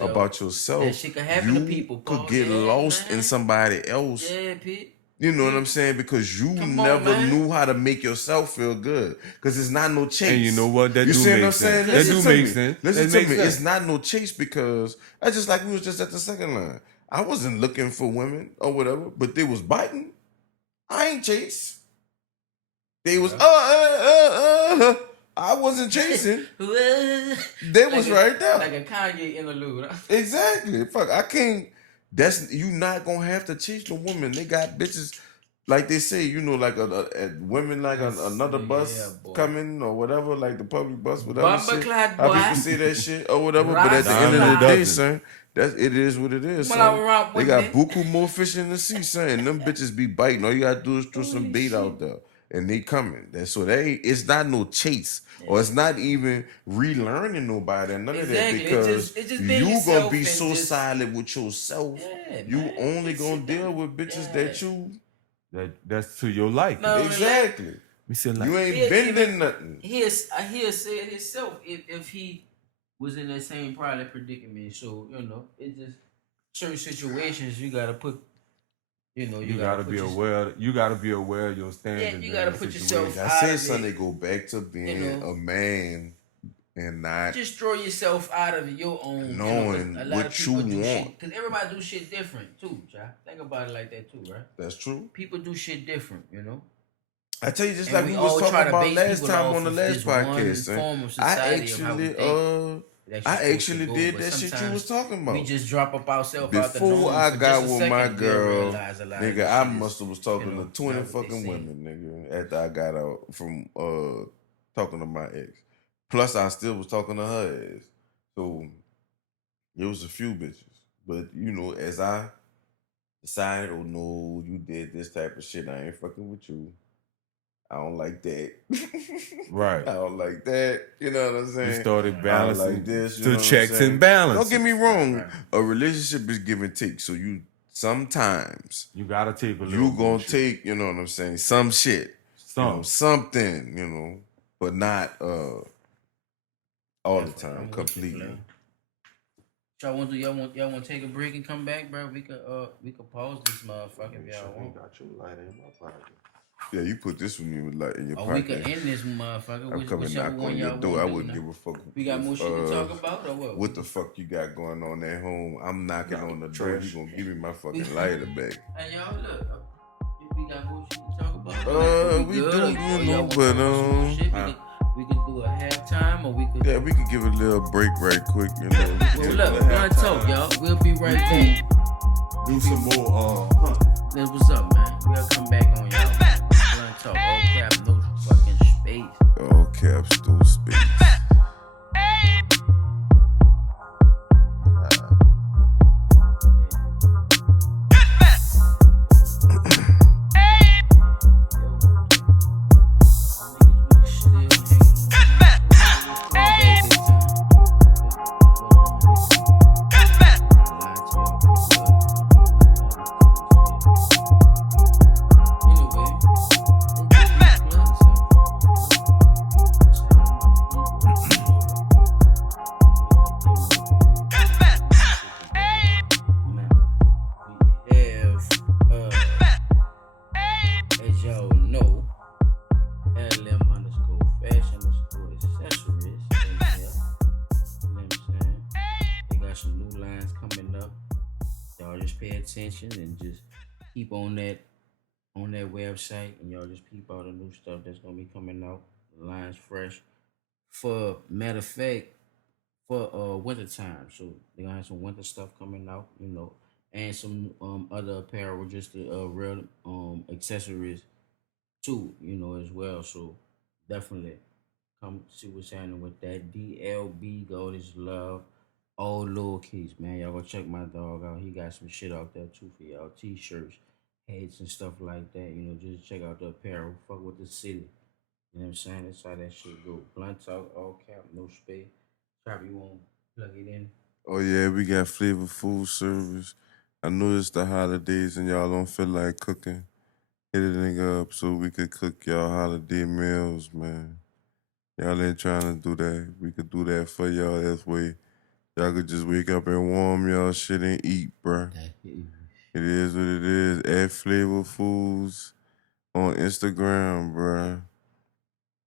about yourself, that shit can happen you to people, could get lost in somebody else. Yeah, Pete. You know what I'm saying? Because you never knew how to make yourself feel good. Because it's not no chase. And you know what? That you do see make what I'm saying? sense. That do make sense. Listen to me. It's not no chase because that's just like we was just at the second line. I wasn't looking for women or whatever, but they was biting. I ain't chase. They was I wasn't chasing. They was right there. Like a Kanye interlude. Exactly. Fuck, I can't. That's you not gonna have to chase no woman. They got bitches, like they say, you know, like a women like another bus coming or whatever, like the public bus, whatever. Shit. How people say that shit or whatever. But at the end of the day, son, it is what it is. Son. They got buku more fish in the sea, son, and them bitches be biting. All you gotta do is throw some bait out there. And they coming. It's not no chase. Or it's not even relearning nobody. None of that. Because you gonna be so silent with yourself. Yeah, you only gonna deal with bitches that you that's to your life. No, exactly. You ain't bending nothing. He'll say it himself if he was in that same probably predicament. So, you know, it just certain situations you gotta put, You gotta be aware. You gotta be aware of your standards. you gotta in that put situation. yourself Like I out said, of son, it. they go back to being know. a man and not Just throw yourself out of your own. knowing 'cause a lot what of people you do want. shit because everybody do shit different too, child. Think about it like that too, right? That's true. People do shit different, I tell you, just And like we we was all try talking to about base last people time off on the of last this one podcast, son. form of I society of how we actually think. That's I supposed to actually go, did but that shit you sometimes was talking about. We just drop up ourselves out the norm Before I for got just a with my second, we'll girl, realize a lot of nigga, this I shit is, must have was talking to not 20 what they fucking saying. women, nigga, after I got out from talking to my ex. Plus I still was talking to her ass. So it was a few bitches. But as I decided, oh no, you did this type of shit, I ain't fucking with you. I don't like that. Right. I don't like that. You know what I'm saying? You started I don't balancing like this. You the know what I'm checks saying? and balances. Don't get me wrong. Right. A relationship is give and take. So you sometimes You gotta take a little. you gonna bullshit. take, you know what I'm saying, some shit. Something, but not all the time, I'm with you, completely. Flair. Y'all want to take a break and come back, bro? We could pause this motherfucker if y'all want. Got your lighter in my pocket. Yeah, you put this with me with light in your Or pocket. we could end this motherfucker. I'm coming knock on your door. I wouldn't give a fuck. We got more shit to talk about or what? What the fuck you got going on at home? I'm knocking on the door. You gonna give me my fucking lighter back? Hey y'all, look. We got more shit to talk about. We do, but we could do a halftime or we could. Yeah, we could give a little break right quick. Well, look, blunt talk, y'all. We'll be right back. Do some more. That's what's up, man. We'll come back on y'all. Blunt talk, all cap, no fucking space. All caps, no space. As y'all know, LM_fashion_accessories. You know what I'm saying? They got some new lines coming up. Y'all just pay attention and just keep on that website, and y'all just peep out the new stuff that's gonna be coming out. The line's fresh. For matter of fact, for winter time, so they gonna have some winter stuff coming out, and some other apparel, just the real accessories too, as well. So definitely come see what's happening with that. DLB God is Love, all lowercase, man. Y'all go check my dog out. He got some shit out there too for y'all. T-shirts, hats, and stuff like that. Just check out the apparel. Fuck with the city. You know what I'm saying? That's how that shit go. Blunt talk, all cap, no space. Probably won't plug it in. Oh yeah, we got Flavor Food Service. I know it's the holidays and y'all don't feel like cooking. Hit a nigga up so we could cook y'all holiday meals, man. Y'all ain't trying to do that. We could do that for y'all. That way, y'all could just wake up and warm y'all shit and eat, bruh. It is what it is. At Flavor Foods on Instagram, bruh.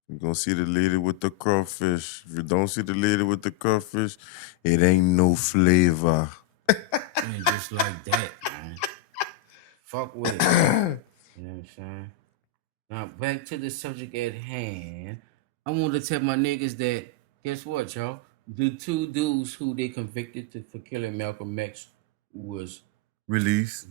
You're gonna see the lady with the crawfish. If you don't see the lady with the crawfish, it ain't no flavor. And just like that, man. Fuck with it. You know what I'm saying? Now, back to the subject at hand. I want to tell my niggas that, guess what, y'all? The two dudes who they convicted for killing Malcolm X was Release.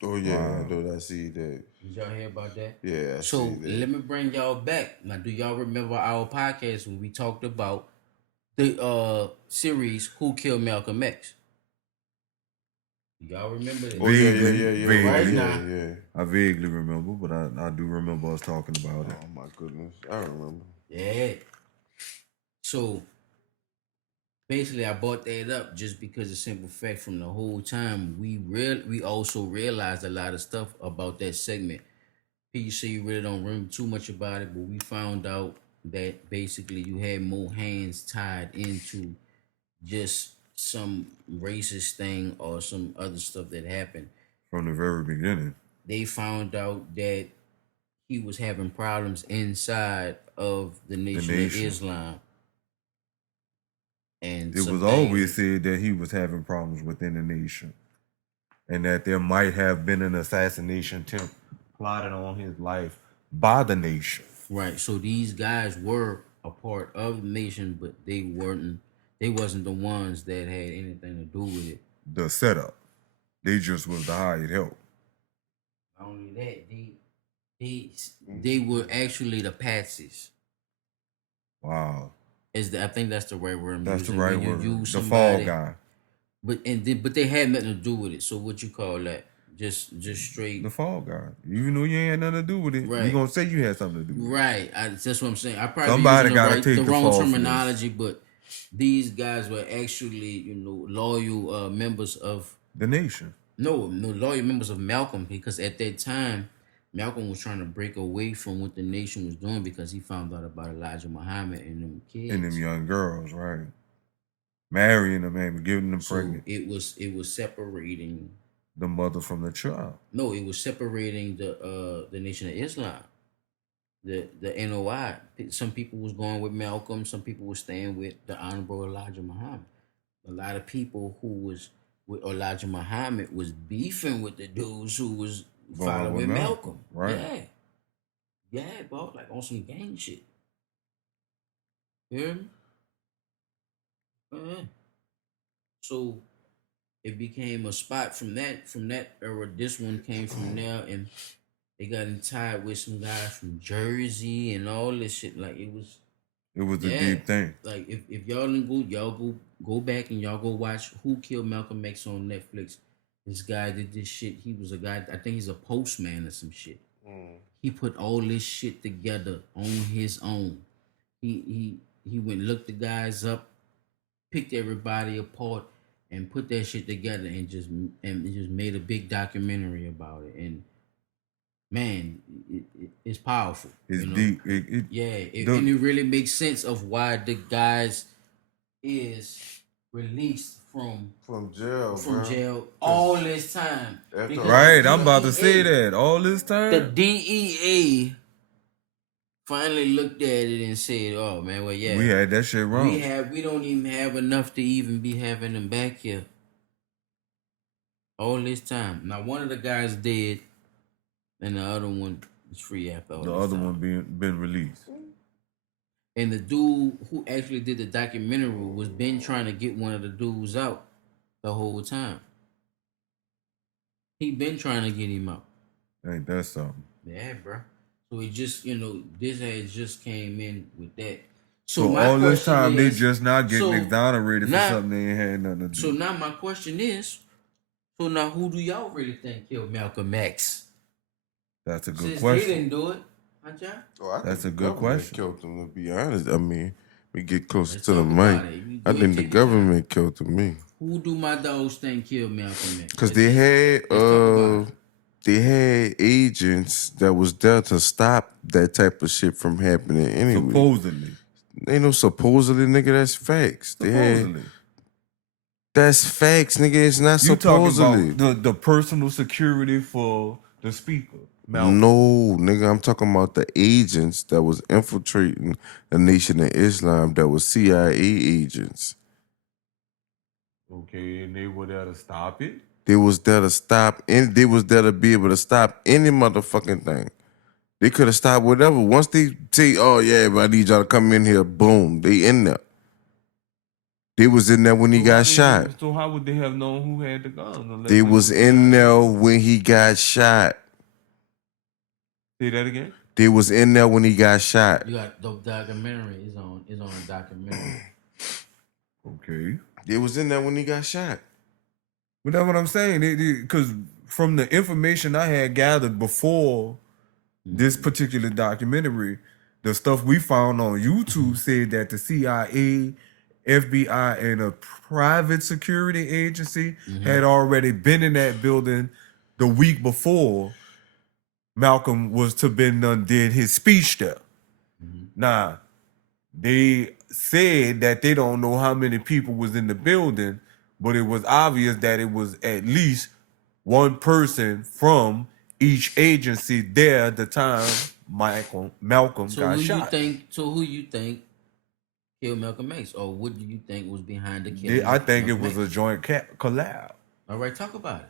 Oh, yeah, I see that. Did y'all hear about that? Yeah, I so see that. let me bring y'all back. Now, do y'all remember our podcast when we talked about the series Who Killed Malcolm X? Y'all remember that? Oh, yeah. I vaguely remember, but I do remember us talking about it. Oh, my goodness. I remember. Yeah. So, basically, I brought that up just because of simple fact from the whole time we also realized a lot of stuff about that segment. You say you really don't remember too much about it, but we found out that basically you had more hands tied into just some racist thing or some other stuff that happened. From the very beginning. They found out that he was having problems inside of the Nation of Nation. Islam. And It was always said that he was having problems within the nation. And that there might have been an assassination attempt plotted on his life by the nation. right. So these guys were a part of the nation, but they wasn't the ones that had anything to do with it. The setup. They just was the hired help. Not only that, they were actually the patsies. Wow. I think that's the right word. I'm That's the using. right When you word. use The fall somebody- guy. But they had nothing to do with it. So what you call that? Just straight. The fall guy. Even though you ain't had nothing to do with it, Right. you gonna say you had something to do with it. Right. That's what I'm saying. I probably Somebody using gotta the take the wrong fall for this. terminology, but these guys were actually, loyal members of The nation. no loyal members of Malcolm, because at that time Malcolm was trying to break away from what the nation was doing because he found out about Elijah Muhammad and them kids. And them young girls, right? Marrying them and giving them So pregnant. it was separating. The mother from the child. No, it was separating the Nation of Islam, the NOI. Some people was going with Malcolm. Some people were staying with the Honorable Elijah Muhammad. A lot of people who was with Elijah Muhammad was beefing with the dudes who was Going following with Malcolm. right. Yeah, bro, like on some gang shit. You hear me? Yeah. So it became a spot from that era. This one came from there, and they got tied with some guys from Jersey and all this shit. Like it was a Yeah. deep thing. like if y'all didn't go back and y'all go watch Who Killed Malcolm X on Netflix. This guy did this shit. He was a guy. I think he's a postman or some shit. He put all this shit together on his own. He went looked the guys up, picked everybody apart, and put that shit together and just made a big documentary about it. And man, it's powerful. It's you know? deep. And it really makes sense of why the guys is released from jail all this time. After- Because Right, the I'm about to say DEA that. All this The time. DEA finally looked at it and said, "Oh man, well yeah, We had that shit wrong. we don't even have enough to even be having them back here all this time." Now one of the guys dead, and the other one is free after all The this other time. one been released. And the dude who actually did the documentary was been trying to get one of the dudes out the whole time. He been trying to get him out. Ain't that something? Yeah, bro. So it just, this had just came in with that. So my all this question time is- they just not getting so exonerated for now- something they ain't had nothing to do. So now my question is, so now who do y'all really think killed Malcolm X? That's a good Since question. they didn't do it, huh, John? Oh, I think That's a the good government question. Killed him, to be honest. I mean, we get closer Let's to the talk about mic. it. You I go think the take your time. government killed him, me. Who do my dogs think killed Malcolm X? Because they had let's talk about it. they had agents that was there to stop that type of shit from happening anyway. Supposedly. Ain't no supposedly, nigga. That's facts. Supposedly. That's facts, nigga. It's not You talking supposedly. about the personal security for the speaker. Malcolm. No, nigga. I'm talking about the agents that was infiltrating the Nation of Islam. That was CIA agents. Okay, and they were there to stop it. They was there to stop, and they was there to be able to stop any motherfucking thing. They could have stopped whatever. Once they say, "Oh yeah, but I need y'all to come in here," boom, they in there. They was in there when he got shot. So how would they have known who had the gun? unless They it was in there when he got shot. Say that again. They was in there when he got shot. You got the documentary is on a documentary. Okay. They was in there when he got shot. But that's what I'm saying. Because from the information I had gathered before this particular documentary, the stuff we found on YouTube said that the CIA, FBI, and a private security agency had already been in that building the week before Malcolm was to been done did his speech there. Now, they said that they don't know how many people was in the building, but it was obvious that it was at least one person from each agency there at the time Malcolm So got who you shot. think? So who you think killed Malcolm X, or what do you think was behind the killing? I of think it Malcolm was a X? joint collab. All right, talk about it.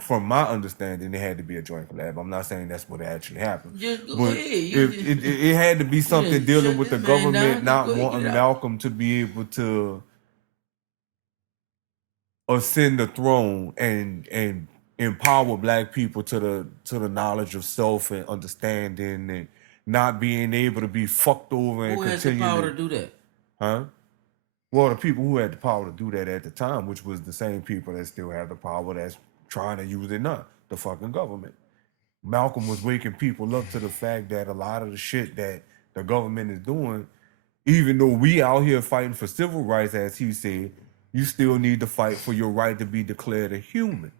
From my understanding, it had to be a joint collab. I'm not saying that's what actually happened, Just go but ahead. You it had to be something just dealing shut with the this man government down. not Go ahead, wanting get it out. Malcolm to be able to ascend the throne and empower black people to the knowledge of self and understanding and not being able to be fucked over and Who has the continue power to do that? huh? Well, the people who had the power to do that at the time, which was the same people that still have the power that's trying to use it now, the fucking government. Malcolm was waking people up to the fact that a lot of the shit that the government is doing, even though we out here fighting for civil rights, as he said, you still need to fight for your right to be declared a human.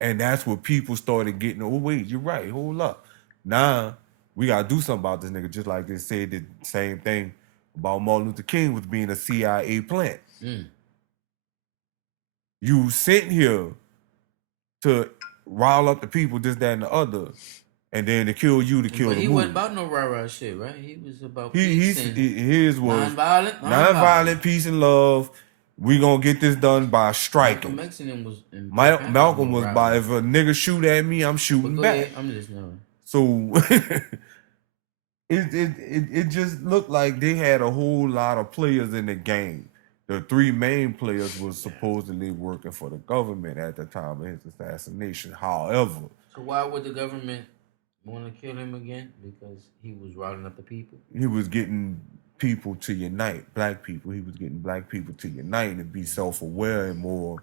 And that's what people started getting, oh, wait, you're right, hold up. Now, we got to do something about this nigga, just like they said the same thing about Martin Luther King was being a CIA plant. You sent here to rile up the people, this, that, and the other, and then to kill you, to kill But the he movement. wasn't about no rah-rah shit, right? He was about His was nonviolent, peace and love. We gonna get this done by striking. Malcolm was by, if a nigga shoot at me, I'm shooting back. Ahead, I'm listening. So it just looked like they had a whole lot of players in the game. The three main players was supposedly working for the government at the time of his assassination. However, so why would the government want to kill him again? Because he was riling up the people. He was getting people to unite, black people. He was getting black people to unite and be self-aware and more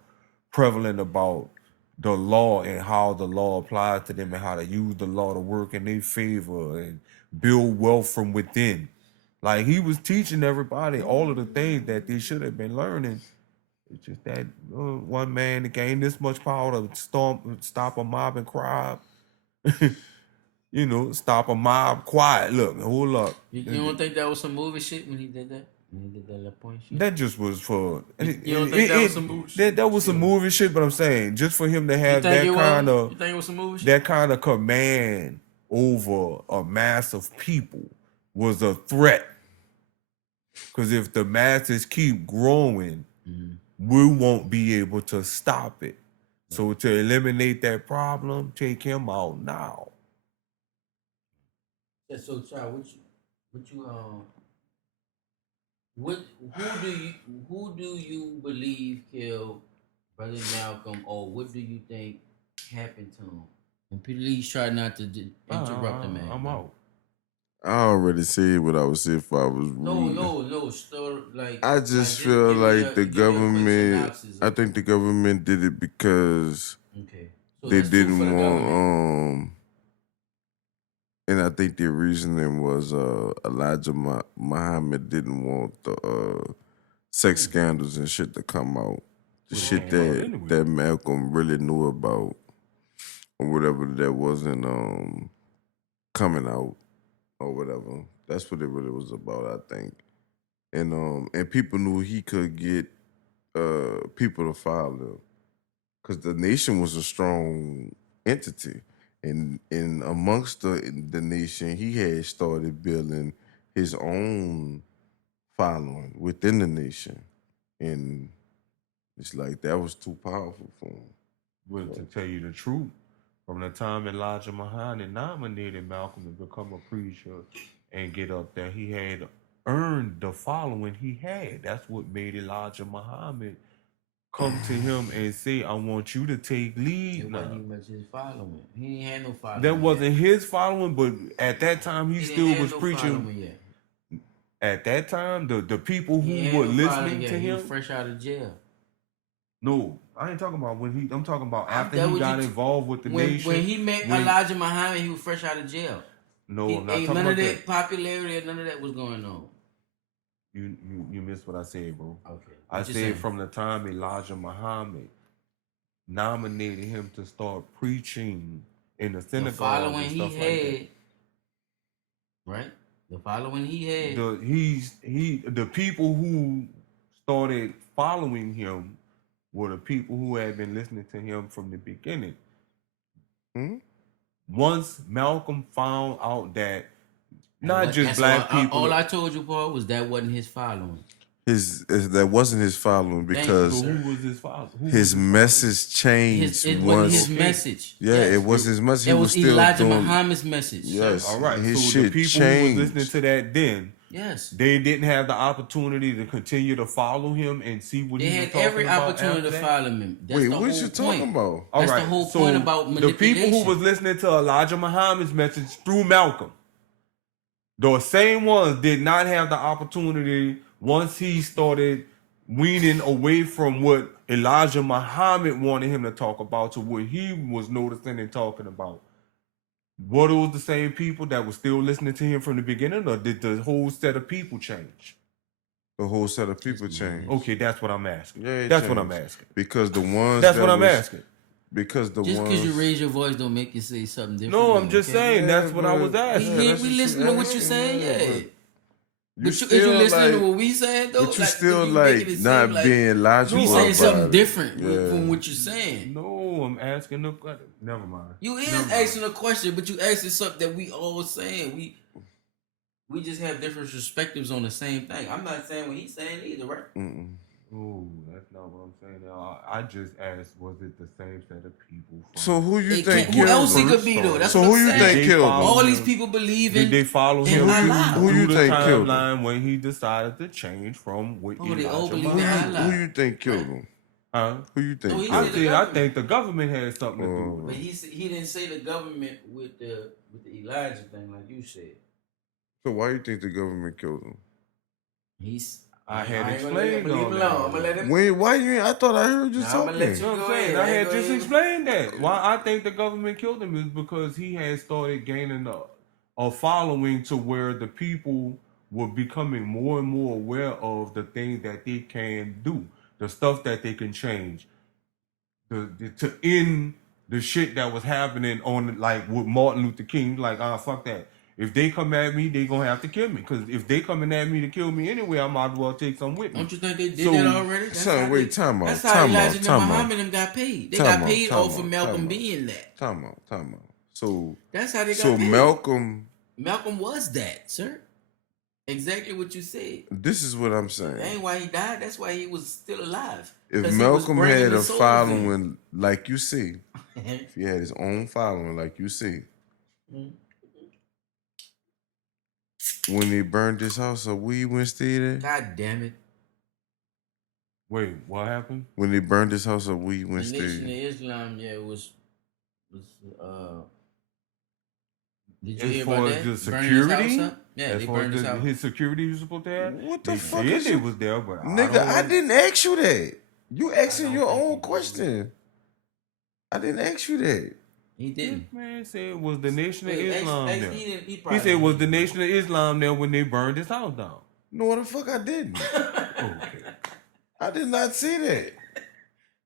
prevalent about the law and how the law applies to them and how to use the law to work in their favor and build wealth from within. Like, he was teaching everybody all of the things that they should have been learning. It's just that one man that gained this much power to stop a mob and crime. You know, stop a mob quiet. Look, hold up. You don't think that was some movie shit when he did that? When he did that La Pointe shit? That just was for... You don't think that was some movie shit? That was some movie shit, but I'm saying, just for him to have that kind of... You think it was some movie shit? That kind of command over a mass of people was a threat. Because if the masses keep growing, we won't be able to stop it. So to eliminate that problem, take him out now. Yeah, so Charles, who do you believe killed Brother Malcolm, or what do you think happened to him? And please try not to interrupt the man. I'm out. I already said what I would say if I was rude. No. Still, like, I just feel like the government. I think the government did it because they didn't want. And I think the reasoning was Elijah Muhammad didn't want the sex scandals and shit to come out. The shit that Malcolm really knew about, or whatever, that wasn't coming out. Or whatever. That's what it really was about, I think. And people knew he could get people to follow him. Because the nation was a strong entity. And amongst the nation, he had started building his own following within the nation. And it's like that was too powerful for him. Well, to tell you the truth, from the time Elijah Muhammad nominated Malcolm to become a preacher and get up there, he had earned the following he had. That's what made Elijah Muhammad come to him and say, I want you to take lead now. It wasn't much his following. He ain't had no following. That wasn't his following, but at that time he still was preaching. At that time, the people who were listening to him... He was fresh out of jail. No, I ain't talking about I'm talking about after he got involved with the nation. When he met Elijah Muhammad, he was fresh out of jail. No, I'm not talking none about of that popularity or none of that was going on. You missed what I said, bro. Okay. I said from the time Elijah Muhammad nominated him to start preaching in the synagogue, the following and stuff like that. Right? The following he had. The people who started following him were the people who had been listening to him from the beginning. Hmm? Once Malcolm found out that not What- just that's black all, people. all I told you, Paul, was that wasn't his following. That wasn't his following Thank you, because so who was his father? Who was his father? message changed It wasn't once. his message. Yeah, Yes. it was his message. It He was was still Elijah doing. Muhammad's message. Yes, All right. his So shit the people changed. who was listening to that then, Yes. they didn't have the opportunity to continue to follow him and see what They he was had talking every about opportunity after to that. follow him. That's Wait, the what whole you talking point. about? All That's right. the whole so point about the people who manipulation. was listening to Elijah Muhammad's message through Malcolm, those same ones did not have the opportunity once he started weaning away from what Elijah Muhammad wanted him to talk about to what he was noticing and talking about. Were those the same people that were still listening to him from the beginning, or did the whole set of people change? The whole set of people changed. Okay, that's what I'm asking. Yeah, it that's what I'm changed. asking. Because the ones That's that what I'm was- asking. Because the Just ones because you raise your voice don't make you say something different. No, I'm just okay? saying Yeah, that's what I was but- asking. We, that's we what listening you to what you're asking, saying, yeah, yeah. but But is you still listening to like- what we saying though? But you Like, still you like making it not seem like being logical. we saying about something it. different Yeah. from what you're saying. No, I'm asking the never mind. You is Never mind. asking a question, but you asking something that we all saying. We just have different perspectives on the same thing. I'm not saying what he's saying either, right? Mm-mm. Oh, that's not what I'm saying. I just asked, was it the same set of people? From So who you It think can't- who killed else he him? could be though? That's So what who I'm you saying. think They killed follow him? All him. these people believe in. Did they follow in him Allah. Who through you the think killed him? timeline when he decided to change from what Oh, they all Elijah believe Who in Muhammad? Allah. you think killed him? Huh? Who you think Oh, he killed I said him? the said I government. think the government had something to do Oh. with But it. he didn't say the government with the Elijah thing like you said. So why you think the government killed him? I had ain't gonna explained leave all him that. alone. I'm gonna let him. Wait, why you? I thought I heard you Nah, I'ma talking. let You know what Go I'm saying? ahead, I had go just ahead. explained that. Why I think the government killed him is because he had started gaining a following to where the people were becoming more and more aware of the things that they can do, the stuff that they can change, to end the shit that was happening on like with Martin Luther King. Like, fuck that. If they come at me, they gonna have to kill me. Cause if they coming at me to kill me anyway, I might as well take some with me. Don't you think they did So- that already? That's Son, how wait, they- time out, That's how time Elijah out, and time out. Muhammad them got paid. They Time got out, paid time off of out, Malcolm time out. being that. Time out. So That's how they got so paid. Malcolm, Malcolm was that, sir. Exactly what you said. this is what I'm That saying. ain't why he died. That's why he was still alive. If 'Cause he was Malcolm bringing had the a souls following like you see, in. if he had his own following like you see, when they burned this house up, we went stay there. God damn it. Wait, what happened? When they burned this house up, we The went Nation of stay. Islam, yeah, was did you As hear far about as that? the Burning his security, house up? Yeah, as they far burned as his house. his security was supposed to have. What the They fuck said is they you? was there, but Nigga, don't I know. didn't ask you that. You asking don't your think he own did. question. I didn't ask you that. He didn't. This man said it was the Nation of Wait, Islam he there. didn't. He He probably said it was the didn't. Nation of Islam there when they burned his house down. No, the fuck I didn't. Okay. I did not say that.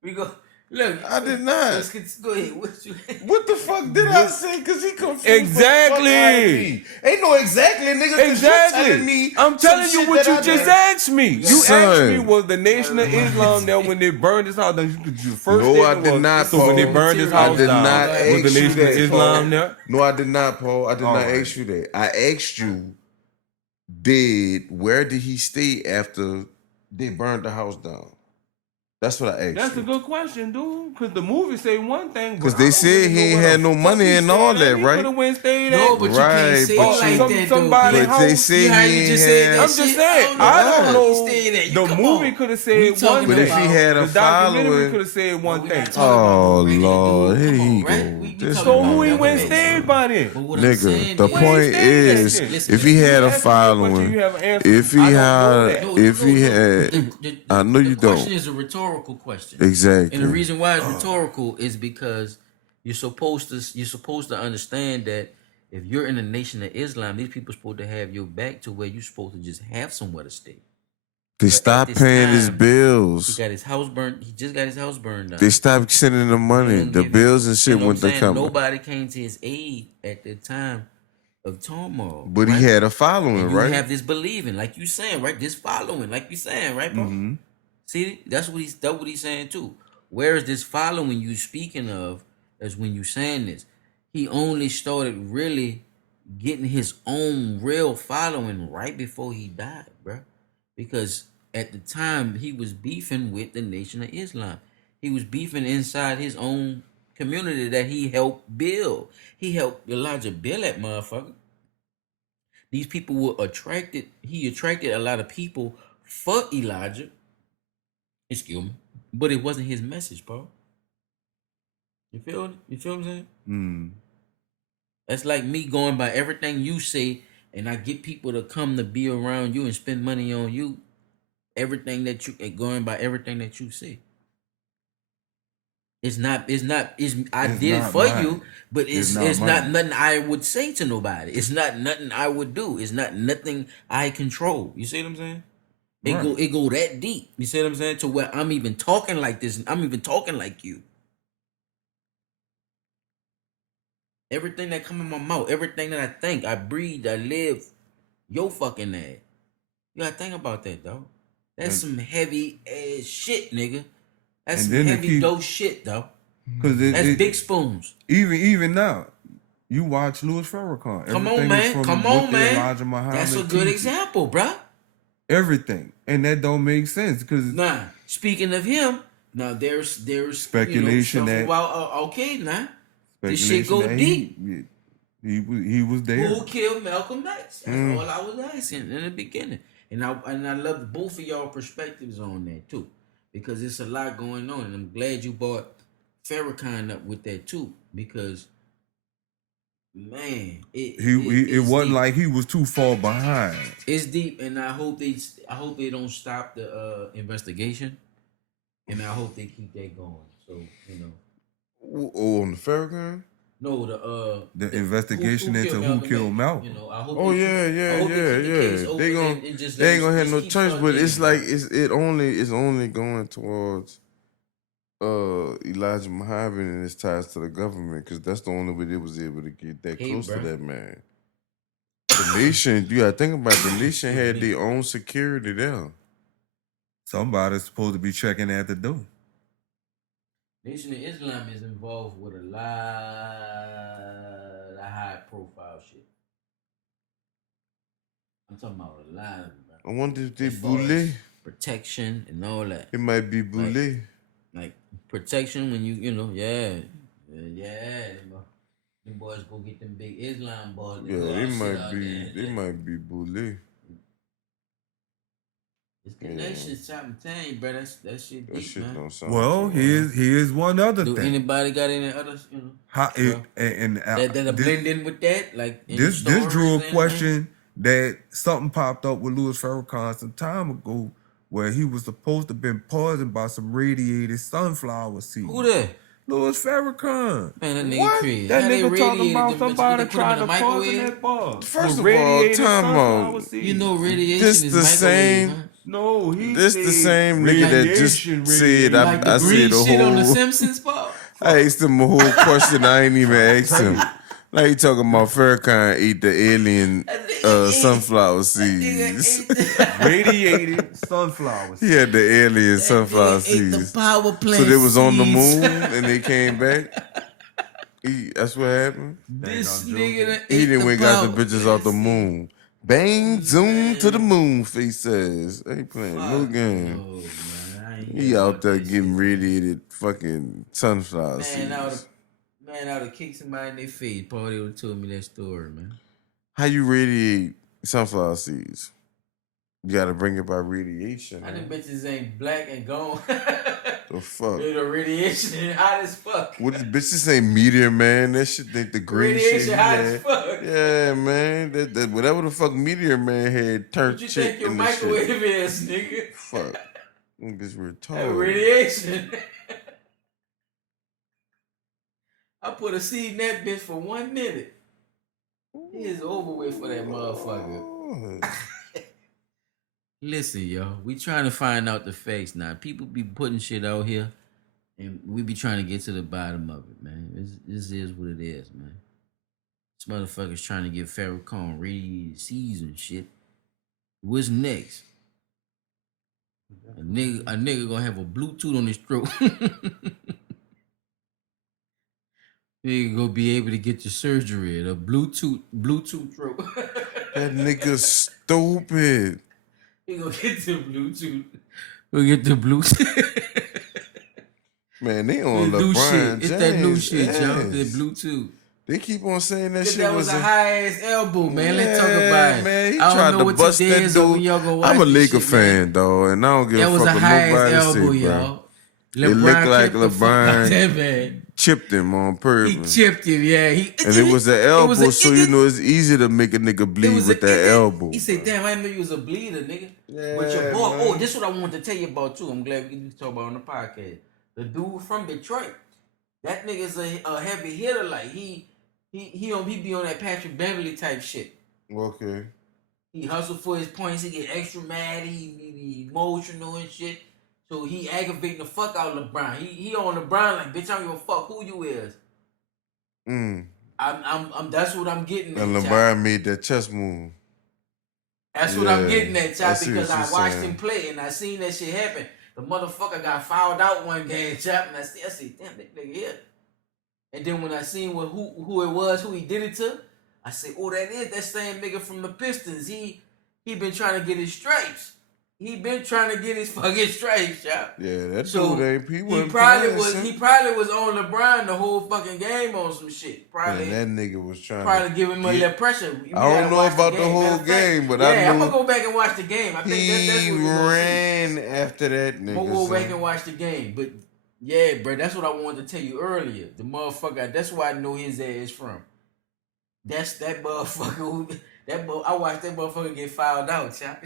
We go. Look, I did not. go ahead. What you? What the fuck did I say? Cause he confused Exactly. the fuck out of me. Ain't no exactly, nigga. 'Cause you telling Exactly. me I'm some telling you shit what that you I just done. asked me. You asked Son. me was the Nation of Islam there when they burned his house down. The first No, I statement did was, not, So when they Paul. burned his I house did down, not was ask the you Nation of that, Islam Paul. there? No, I did not, Paul. I did All not right. ask you that. I asked you, where did he stay after they burned the house down? That's what I asked That's you. a good question, dude. Because the movie say one thing, Because but they I don't said really he know ain't where had the no fuck money he and stayed all at. that, He right? coulda went stayed No, at. but you Right, can't say but it like you- that, somebody though. But they house. say See how he you just ain't said that had. I'm just shit? saying, I I don't don't know where he know. stayed at. You The come movie on. could have We said one talking But if thing. he had a The documentary following- could have said one We thing. not talking about Oh, no regular Lord. dude. Here Come he on, right? go. We This talking So about who he regular went dudes. stayed by then? But what I'm Nigga, saying the is- Where he point stayed at is, then? Listen, if he listen. had a Ask me a question, following, you have an answer. if he I don't know had, that. No, if no, he no. had, I know you The question don't. is a rhetorical question. Exactly. And the reason why it's rhetorical is because you're supposed to understand that if you're in the Nation of Islam, these people are supposed to have your back to where you're supposed to just have somewhere to stay. They But stopped at this paying his time, He bills. got his house burned. He just got his house burned down. They stopped sending the money. They don't The give bills him- and shit you know what went I'm to saying? come. Nobody came to his aid at the time of turmoil. But right? he had a following, And you right? have this believing, like you saying, right? This following, like you saying, right, bro? Mhm. See, that's what he's saying too. Where is this following you speaking of? As when you saying this, he only started really getting his own real following right before he died, bruh. Because at the time he was beefing with the Nation of Islam. He was beefing inside his own community that he helped build. He helped Elijah build that motherfucker. These people were attracted. He attracted a lot of people for Elijah. Excuse me, but it wasn't his message, bro. You feel? You feel what I'm saying? Mm. That's like me going by everything you say, and I get people to come to be around you and spend money on you. Everything that you going by everything that you say. It's not. I It's did it not for mine. you, but It's it's not not mine. nothing I would say to nobody. It's not nothing I would do. It's not nothing I control. You see what I'm saying? Right. It go that deep. You see what I'm saying? To where I'm even talking like this. I'm even talking like you. Everything that come in my mouth, everything that I think, I breathe, I live, your fucking ass. You gotta think about that, though. That's And- some heavy ass shit, nigga. That's And some then to heavy keep- dose shit, though. Cause That's big spoons. Even now, you watch Louis Farrakhan. Come on, Everything is man. from Come what on, the man. Elijah Muhammad That's a good teaches. example, bruh. Everything, and that don't make sense because Nah, speaking of him, now there's Speculation stuff that- about okay, now this shit go deep. He was there. Who killed Malcolm X? That's all I was asking in the beginning. And I love both of y'all perspectives on that too. Because it's a lot going on. And I'm glad you brought Farrakhan up with that too. Because man, It wasn't deep. like he was too far behind. It's deep, and I hope they don't stop the investigation. And I hope they keep that going. So, Oh, on the Farrakhan? No, The investigation into who killed X. Malcolm. I hope Oh they keep- yeah, I yeah, hope they keep the case yeah. open They gonna and just they ain't let gonna us have no keep choice, but it's starting like it's only going towards Elijah Muhammad and his ties to the government because that's the only way they was able to get that Hey, close to bruh. that man. The nation, you gotta think about it, the nation had their own security there. Somebody's supposed to be checking at the door. Nation of Islam is involved with a lot of high profile shit. I'm talking about a lot of it, bro. I wonder if they As far as boule. protection and all that. It might be boule. Like protection when yeah. Them boys go get them big Islam boys. Yeah, they might be boule. It's the nation's top 10, bro. That shit That deep, shit man. don't sound Well, here's one other Do thing. anybody got any other, How well, that this, blend in with that? Like any this drew a stories, anything? question that something popped up with Louis Farrakhan some time ago, where he was supposed to have been poisoned by some radiated sunflower seeds. Who that? Louis Farrakhan. Man, that nigga What? crazy. That How they nigga talking radiated about them bitches? somebody They put them in trying the to poison microwave? that bug. First with of all, radiated time sunflower out. seeds. You know radiation This is the microwave, same- huh? No, he This the said same nigga that just radiation, said radiation. I- Like the I green said the shit on the whole- Simpsons, Paul. I asked him a whole question I ain't even asked him. Like he talking about Farrakhan ate the alien That nigga ate- sunflower that nigga seeds. ate- radiated sunflower He seeds. had the alien that sunflower nigga ate the seeds. power plant So they was on the seeds. moon and they came back. That's what happened. This Dang, I'm nigga done He ate didn't the went got the power bitches off the plant moon. Bang, zoom to the moon. Face says, ain't playing no Fuck game. no, man. I ain't He hear out about there that getting shit. radiated fucking sunflower Man, seeds. I would have kicked somebody in their face. Paul, they would have told me that story, man. How you radiate sunflower seeds? You gotta bring it by radiation. How them Man. bitches ain't black and gone. The fuck? The radiation hot as fuck. What this bitch? This ain't meteor, man. That shit, the green shit. Radiation he hot had. as fuck. Yeah, man. That whatever the fuck meteor man had turned What you chick think your in the shit. microwave is, nigga? Fuck. Niggas That retarded. radiation. I put a seed in that bitch for 1 minute. It is over with for that motherfucker. Oh. Listen, yo, we trying to find out the facts now. People be putting shit out here, and we be trying to get to the bottom of it, man. This is what it is, man. This motherfucker's trying to get Farrakhan radiated seeds and shit. What's next? nigga gonna have a Bluetooth on his throat. Nigga gonna be able to get the surgery. The Bluetooth throat. That nigga stupid. He gonna get the Bluetooth. Gonna get the Bluetooth. Man, they on It's new LeBron shit. James. It's that new shit, y'all. The ass. Bluetooth. They keep on saying that shit That was a high ass elbow, man. Let's talk about it. Man, he I tried don't know to what bust today that is or when dude. y'all gonna watch I'm a this Laker shit, man. fan, dog, and I don't give That a was fuck a what high ass nobody elbow, say, bro. y'all. It looked like kicked the fuck out LeBron that man. chipped him on He purpose. chipped him, yeah. And it was an elbow, so you know it's easy to make a nigga bleed with that elbow. He said, bro. damn, I didn't know you was a bleeder, nigga. Yeah, But your boy, man. this is what I wanted to tell you about, too. I'm glad we can talk about it on the podcast. The dude from Detroit. That nigga's a heavy hitter. Like, he be on that Patrick Beverly type shit. Okay. He hustle for his points. He get extra mad. He be emotional and shit. So he aggravating the fuck out of LeBron. He on LeBron like, bitch, I don't give a fuck who you is. I'm that's what I'm getting at. And LeBron made that chess move. That's what I'm Yeah, getting at, I Chop, see because what I you're watched saying. him play and I seen that shit happen. The motherfucker got fouled out one game, Chop, and I said, damn, that nigga here. And then when I seen who it was, who he did it to, I said, oh, that same nigga from the Pistons. He been trying to get his stripes. He been trying to get his fucking stripes, Chop. Yeah, that So dude ain't. he probably was on LeBron the whole fucking game on some shit. Probably Man, that nigga was trying probably to give him a little pressure. I don't know about the whole game, but I I'm know gonna go back and watch the game. I think that's he what we're gonna see. ran after that nigga. I'm gonna go back son. and watch the game. But yeah, bro, that's what I wanted to tell you earlier. The motherfucker, that's where I know his ass from. That's that motherfucker I watched that motherfucker get fouled out, chop.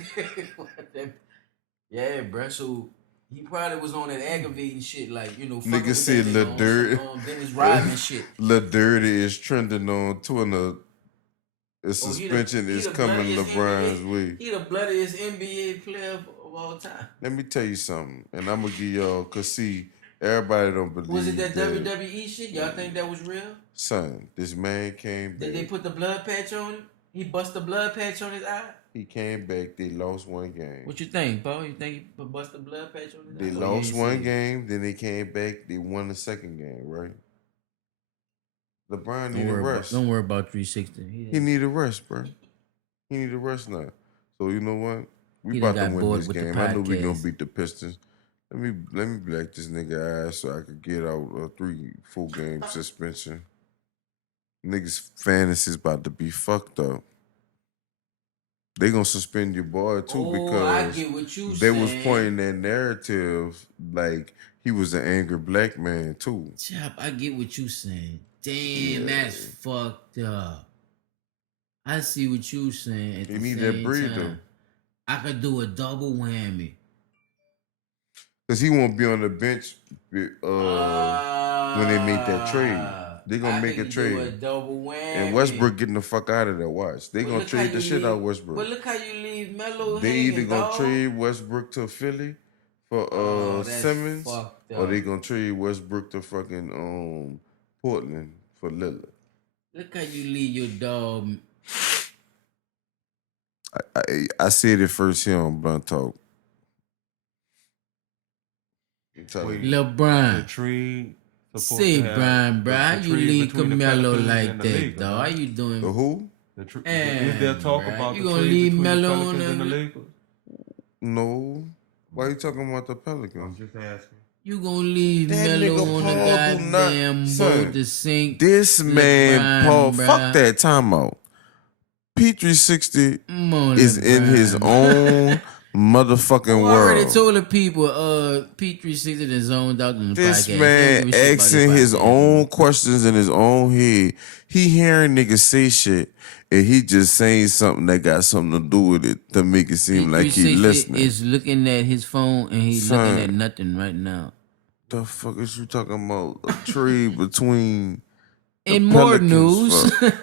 Yeah, bro. So he probably was on that aggravating shit, like, you know, fucking Nigga with said that Lil nigga on Dirty. some, Dennis Rodman shit. Lil Dirty is trending on Twitter. The suspension is coming LeBron's way. He the bloodiest NBA player of all time. Let me tell you something, and I'm gonna give y'all, cause see, everybody don't believe. Was it that WWE shit? Y'all think that was real? Son, this man came back. Did they put the blood patch on him? He bust the blood patch on his eye? He came back. They lost one game. What you think, Bo? You think he bust the blood patch on his eye? They lost one game. Then they came back. They won the second game, right? LeBron need a rest. Don't worry about 360. He need a rest, bro. He need a rest now. So you know what? We He about done to got win bored this with the game. I know we gonna podcast. beat the Pistons. Let me black this nigga ass so I could get out a 3-4 game suspension. Niggas fantasies about to be fucked up. They gonna suspend your boy too I because get what you they was saying. pointing that narrative like he was an angry black man too. Chop, I get what you saying. Damn, that's fucked up. I see what you saying. At He the need same that breather. time, I could do a double whammy. Cause he won't be on the bench when they make that trade. They gonna make a Do trade. a double whammy. And Westbrook getting the fuck out of there. Watch. They gonna trade the shit out of Westbrook. But look how you leave Melo They hanging, either gonna dog. trade Westbrook to Philly for That's Simmons, fucked or up. they gonna trade Westbrook to fucking Portland for Lillard. Look how you leave your dog. I said it first here on Blunt Talk. Wait. The LeBron. trade. Say, Brian, bro, how you leave Carmelo like that, dog? How you doing? The who? Is there talk bruh, about you the gonna trade leave between the Melo on Pelicans and the there? Lakers? No. Why you talking about the I'm Pelicans? just asking. You gonna leave That Melo nigga on the Paul do not- goddamn Son, boat to sink? This man, LeBron, Paul, bruh. fuck that timeout. P360 Come on, is in his LeBron. own motherfucking I already world. told the people, P360 that zoned out in the This podcast. man Don't give a shit about asking this his podcast, own bro. questions in his own head. He hearing niggas say shit, and he just saying something that got something to do with it to make it seem like he 360 listening. is looking at his phone and he's Son. looking at nothing right now. The fuck is you talking about? A trade between the In more Pelicans, news, fuck.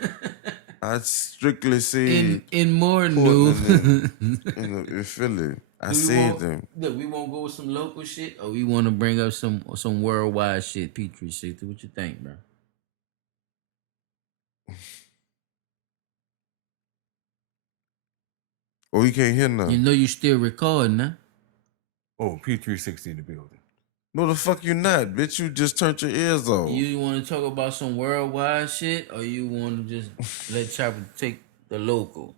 I strictly said in more Portland news. in Philly. I Do we said want- them. Look, we won't go with some local shit, or we want to bring up some worldwide shit. P360, what you think, bro? Oh, you can't hear nothing. You know you still recording, huh? Oh, P360 in the building. No, the fuck you not, bitch. You just turned your ears off. You want to talk about some worldwide shit, or you want to just let Chopper take the local?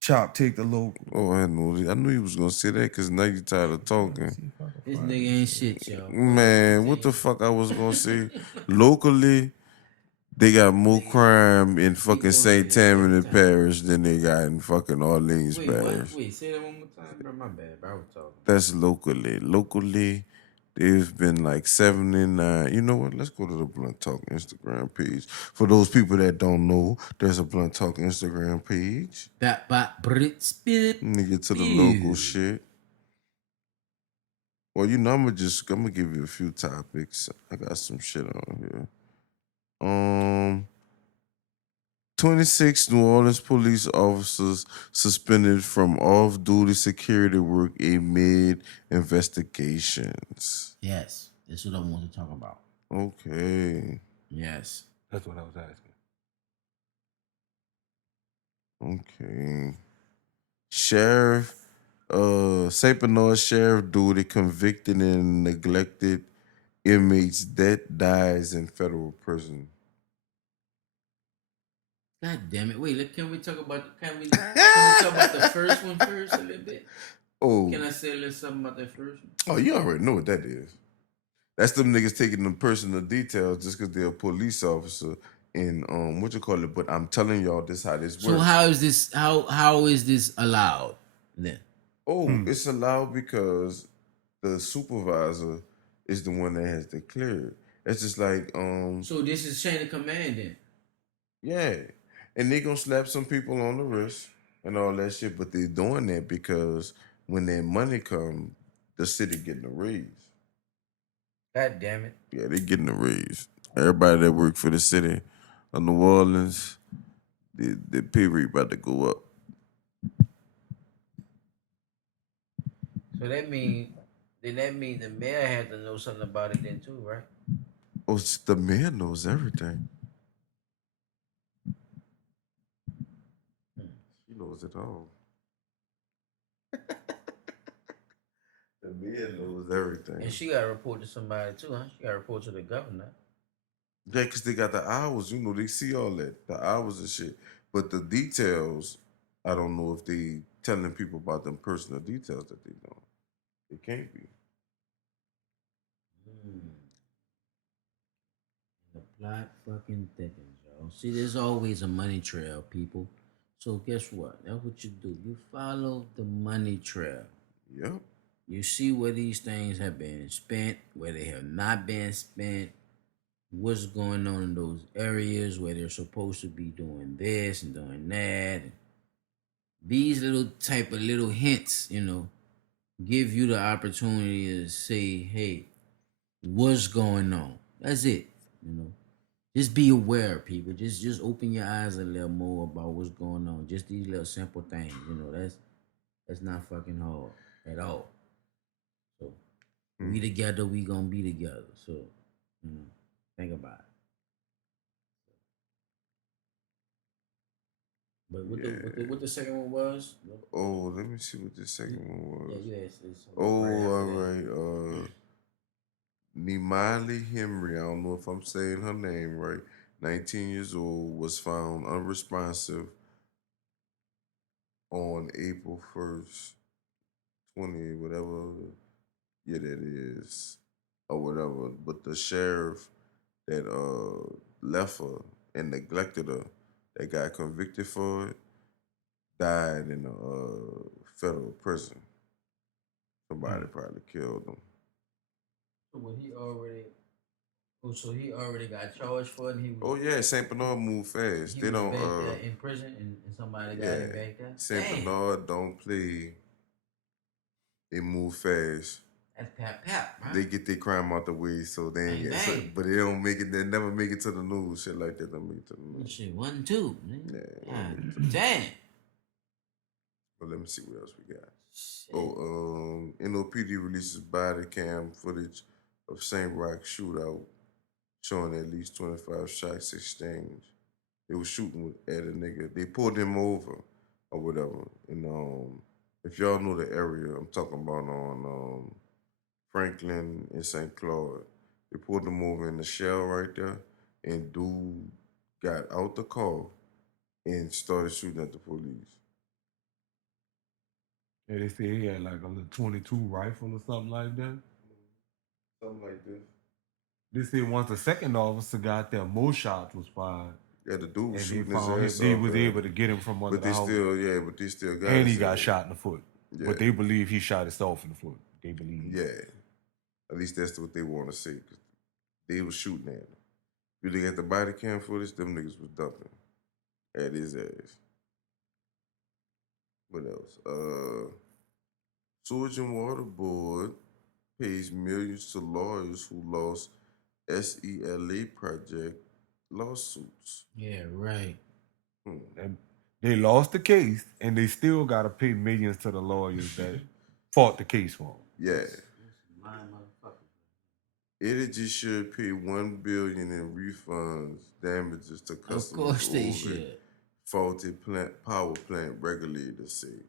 Chop, take the local. Oh, I knew he was gonna say that because now you tired of talking. This nigga ain't shit, y'all. Man, what the fuck I was gonna say? Locally, they got more crime in fucking St. Tammany Parish than they got in fucking Orleans Wait, Parish. what? Wait, say that one more time, bro. My bad, bro. I was talking. That's locally. Locally, there's been like 79. You know what? Let's go to the Blunt Talk Instagram page. For those people that don't know, there's a Blunt Talk Instagram page. Bat, Brit, spit. Let me get to the local shit. Well, you know, I'm gonna give you a few topics. I got some shit on here. 26 New Orleans police officers suspended from off-duty security work amid investigations. Yes, that's what I want to talk about. Okay. Yes. That's what I was asking. Okay. Sheriff, St. Bernard Sheriff duty convicted and neglected inmates that dies in federal prison. God damn it! Wait, can we talk about? Can we talk about the first one first a little bit? Oh, Can I say a little something about that first one? oh, you already know what that is. That's them niggas taking the personal details just because they're a police officer and what you call it. But I'm telling y'all this how this So works. how is this? How is this allowed then? Oh, it's allowed because the supervisor is the one that has to clear it. It's just like So this is chain of command then. yeah. And they gonna slap some people on the wrist and all that shit, but they're doing that because when their money come, the city getting a raise. God damn it! Yeah, they getting a raise. Everybody that work for the city of New Orleans, the pay rate about to go up. So that mean the mayor had to know something about it then too, right? Oh, the mayor knows everything. She knows it all. The mayor knows everything. And she got to report to somebody too, huh? She got to report to the governor. Yeah, because they got the hours. You know, they see all that. The hours and shit. But the details, I don't know if they telling people about them personal details that they know. It can't be. The plot fucking thickens, yo. See, there's always a money trail, people. So guess what? That's what you do. You follow the money trail. Yep. You see where these things have been spent, where they have not been spent, what's going on in those areas where they're supposed to be doing this and doing that. These little type of little hints, give you the opportunity to say, hey, what's going on? That's it. Just be aware, people. Just open your eyes a little more about what's going on. Just these little simple things, that's not fucking hard at all. So we together, we gonna be together. So think about it. But what the second one was? Oh, let me see what the second one was. Yeah, Oh, all right. Nimali Henry, I don't know if I'm saying her name right. 19 years old, was found unresponsive on April 1st, 20, whatever year that is, or whatever. But the sheriff that left her and neglected her, that got convicted for it, died in a federal prison. Somebody probably killed him. So when he already, so he already got charged for it. And he was, Oh yeah, Saint Bernard moved fast. he They was don't. back there in prison, and somebody got him back there. Saint Damn. Bernard don't play. They move fast. That's pap, right? They get their crime out the way, so they ain't Bang, get. So, bang. but they don't make it. They never make it to the news. Shit like that don't make it to the news. Shit, 1, 2. Yeah. Damn. But let me see what else we got. Shit. Oh, NOPD releases body cam footage of St. Rock shootout, showing at least 25 shots exchanged. They was shooting at a nigga. They pulled him over or whatever, and If y'all know the area, I'm talking about on Franklin and St. Claude. They pulled them over in the shell right there, and dude got out the car and started shooting at the police. Yeah, they said he had like a little 22 rifle or something like that. Something like this. They said once the second officer got there, more shots was fired. Yeah, the dude was And they shooting his found him. ass They off, was man. able to get him from under But the they house. but they still got And he his got ass. shot in the foot. Yeah. But they believe he shot himself in the foot. They believe. Yeah. At least that's what they want to say. 'Cause they was shooting at him. You look at the body cam footage, them niggas was dumping at his ass. What else? Sewage and Water Board pays millions to lawyers who lost SELA project lawsuits. Yeah, right. And they lost the case, and they still got to pay millions to the lawyers that fought the case for them. Yeah. Energy should pay $1 billion in refunds, damages to customers. Of course they over should. Faulty power plant regulators say.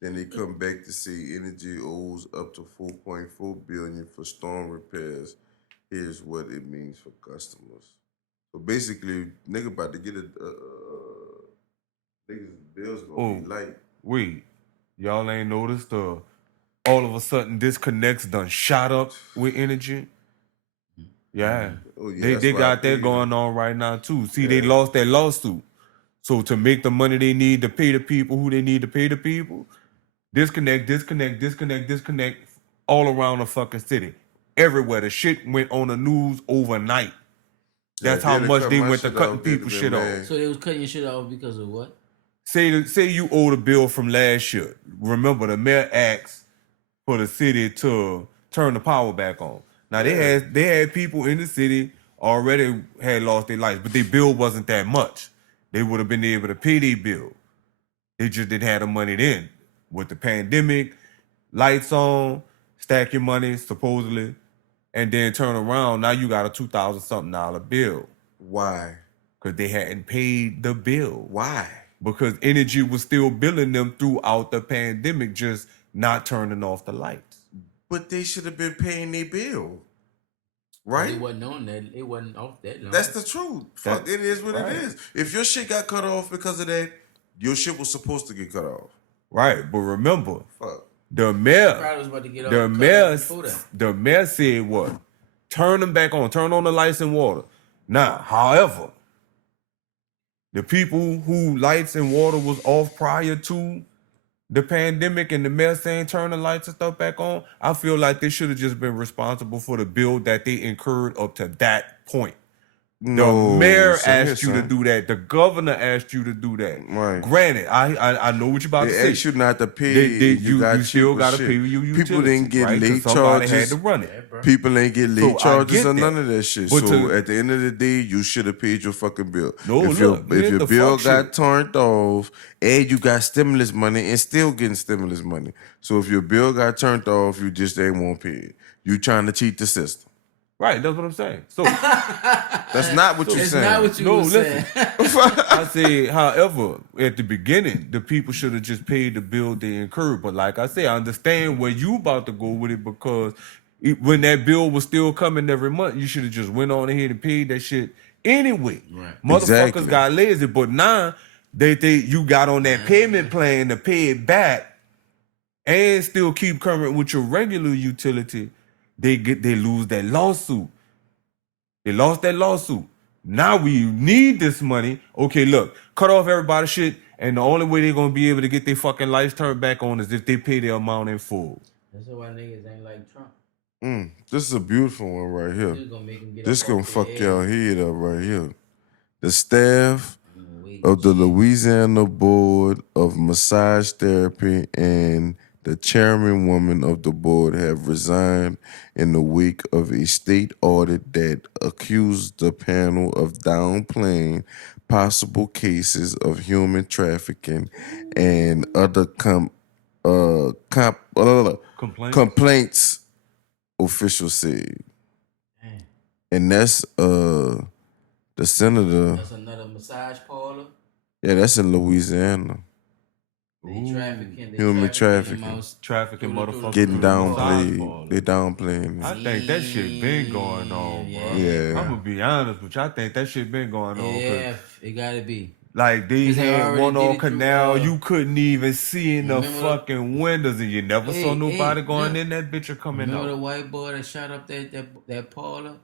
Then they come back to say Energy owes up to $4.4 billion for storm repairs. Here's what it means for customers. So basically, nigga about to get niggas bills gonna be light. Wait, y'all ain't noticed all of a sudden disconnects done shot up with Energy? Yeah. Oh, yeah, They that's why I got that paid going on right now too. See, they lost that lawsuit. So to make the money they need to pay the people who they need to pay the people, disconnect all around the fucking city. Everywhere. The shit went on the news overnight. That's how much they went to cutting people shit off. So they was cutting your shit off because of what? Say you owed a bill from last year. Remember, the mayor asked for the city to turn the power back on. Now they had people in the city already had lost their lives, but their bill wasn't that much. They would have been able to pay their bill. They just didn't have the money then. With the pandemic, lights on, stack your money supposedly, and then turn around. Now you got a $2,000-something bill. Why? Because they hadn't paid the bill. Why? Because Energy was still billing them throughout the pandemic, just not turning off the lights. But they should have been paying their bill. Right? It wasn't on that. It wasn't off that long. That's the truth. Fuck, it is what right. it is. If your shit got cut off because of that, your shit was supposed to get cut off. Right, but remember, Fuck. the mayor, Probably was about to get the mayor said what? Turn them back on. Turn on the lights and water. Now, however, the people who lights and water was off prior to the pandemic and the mayor saying turn the lights and stuff back on, I feel like they should have just been responsible for the bill that they incurred up to that point. The mayor asked you to do that. The governor asked you to do that. Right. Granted, I know what you're about to say. They asked you not to pay. You still got to pay your utilities. People didn't get right? late Somebody charges. had to run it. People ain't get late charges or that. none of that shit. But So at the end of the day, you should have paid your fucking bill. No, if your bill got turned off and you got stimulus money and still getting stimulus money. So if your bill got turned off, you just ain't won't pay it. You trying to cheat the system. Right, that's what I'm saying. So that's not what you're saying. That's not what you were saying. I said, however, at the beginning, the people should have just paid the bill they incurred. But like I said, I understand where you about to go with it because when that bill was still coming every month, you should have just went on ahead and paid that shit anyway. Right. Motherfuckers got lazy, but now you got on that payment plan to pay it back and still keep current with your regular utility. They lose that lawsuit. They lost that lawsuit. Now we need this money. Okay, look, cut off everybody's shit, and the only way they're gonna be able to get their fucking lights turned back on is if they pay their amount in full. That's why niggas ain't like Trump. This is a beautiful one right here. This gonna fuck y'all head up right here. The staff of the Louisiana Board of Massage Therapy and the chairwoman of the board have resigned in the wake of a state audit that accused the panel of downplaying possible cases of human trafficking and other complaints, officials said. And that's the senator. That's another massage parlor? Yeah, that's in Louisiana. They trafficking. They Human trafficking. them out Trafficking through the- motherfuckers. Getting through the massage downplayed. parlor. They downplaying I it. think that shit been going on, bro. Yeah. I'm gonna be honest with you. I think that shit been going on. 'Cause, Yeah, it gotta be. like they 'Cause they had already one did on it through, Canal, you couldn't even see in the remember the- fucking windows, and you never saw Hey, nobody hey, going look. in that bitch or coming Remember the out. white boy that shot up that parlor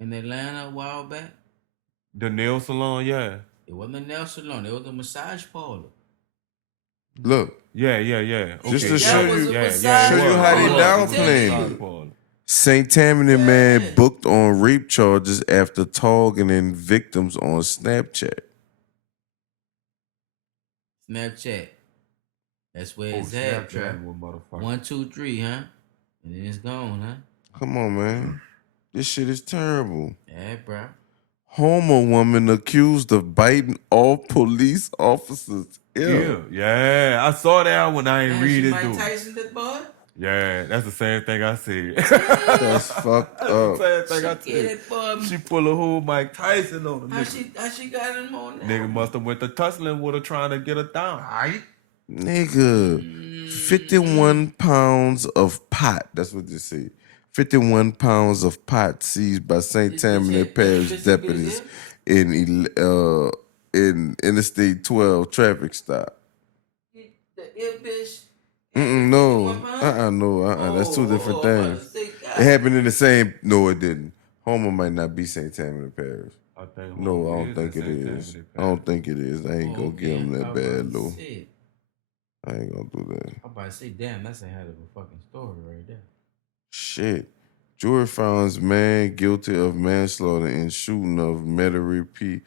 in Atlanta a while back? The nail salon, yeah. It wasn't a nail salon. It was a massage parlor. Look, Yeah. Just to Okay, show yeah, you- yeah, massage yeah, show it you was, how it they was. downplaying Massage it. parlor. St. Tammany man Yeah. booked on rape charges after targeting victims on Snapchat. Snapchat. That's where Oh, it's at, Snapchat, bro. what motherfucker. 1, 2, 3, huh? And then it's gone, huh? Come on, man. This shit is terrible. Yeah, bro. Homo woman accused of biting off police officers. Ew. Yeah. I saw that when I ain't Damn, read she it, Mike dude. Tyson, that boy? Yeah, that's the same thing I said. That's fucked That's up. the same thing I She get said. it for me. She pull a whole Mike Tyson on the How nigga. she got him on that? Nigga must have went to tussling with her trying to get her down. Aight? Nigga, 51 pounds of pot. That's what they say. 51 pounds of pot seized by St. This Tammany bitch Parish had- deputies in Interstate 12 traffic stop. The ill bitch. No. 51 pounds? No. That's two different I'm about to things. say, It God. happened in the same. No, it didn't. Homer might not be St. Tammany Parish. I think No, I Homer don't is think in it St. is. Tammany I don't think it is. I ain't gonna give him that I'm bad, about to though. say- I ain't gonna do that. I'm about to say, damn, that's a hell of a fucking story right there. Shit. Jury finds man guilty of manslaughter in shooting of Metairie P.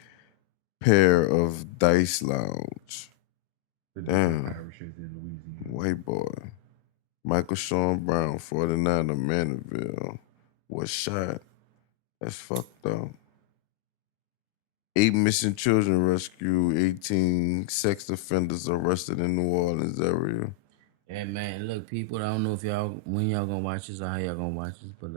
pair of Dice Lounge. Damn. Parishes in Louisiana. White boy. Michael Sean Brown, 49 of Mandeville, was shot. That's fucked up. 8 missing children rescued, 18 sex offenders arrested in New Orleans area. Yeah, man. Look, people, I don't know if when y'all gonna watch this or how y'all gonna watch this, but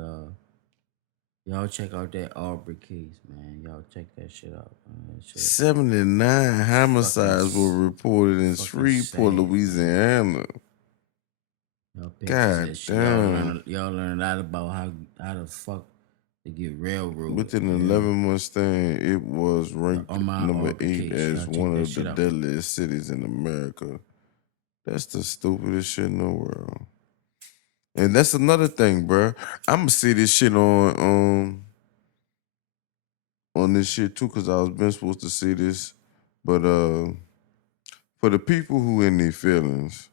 y'all check out that Aubrey case, man. Y'all check that shit out. Man. That shit- 79 homicides Fucking were reported in fucking Shreveport, sad, Louisiana. Y'all pay God attention to that shit. damn. Y'all learn a lot about how the fuck they get railroad. Within an 11-month span, it was ranked Ahmaud number Arbery 8 case. as Y'all check one that of shit the out. deadliest cities in America. That's the stupidest shit in the world. And that's another thing, bruh. I'm gonna see this shit on this shit too, cause I was been supposed to see this, but for the people who in their feelings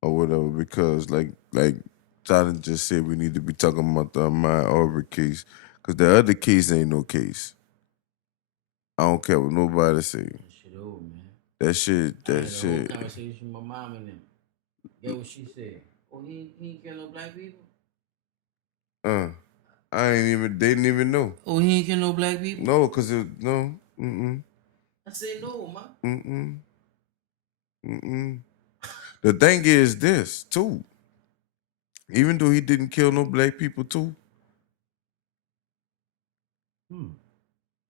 or whatever, because like Jonathan just said, we need to be talking about the Ahmaud Arbery case, cause the other case ain't no case. I don't care what nobody say. That shit over, man. That shit, I had that a whole shit. conversation with my mom and them. Get what she said. Oh, he ain't kill no black people? They didn't even know. Oh, he ain't kill no black people? No, cause I said no, man. The thing is this too. Even though he didn't kill no black people too,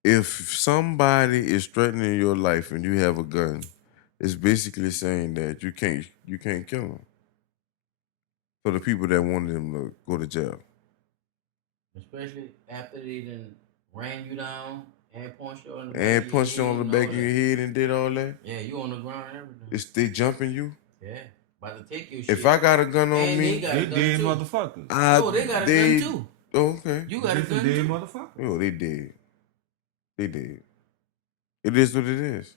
if somebody is threatening your life and you have a gun, it's basically saying that you can't kill them. For the people that wanted him to go to jail. Especially after they done ran you down and punched you on the back. And of punched you your on the head back and of all your that. head and did all that. Yeah, you on the ground and everything. It's they jumping you. Yeah, about to take your shit. If I got a gun on And me, they got a They gun dead too. motherfuckers. Oh, they got a gun too. Oh, okay. You got a They some gun dead too. motherfuckers. Oh, they did. They did. It is what it is.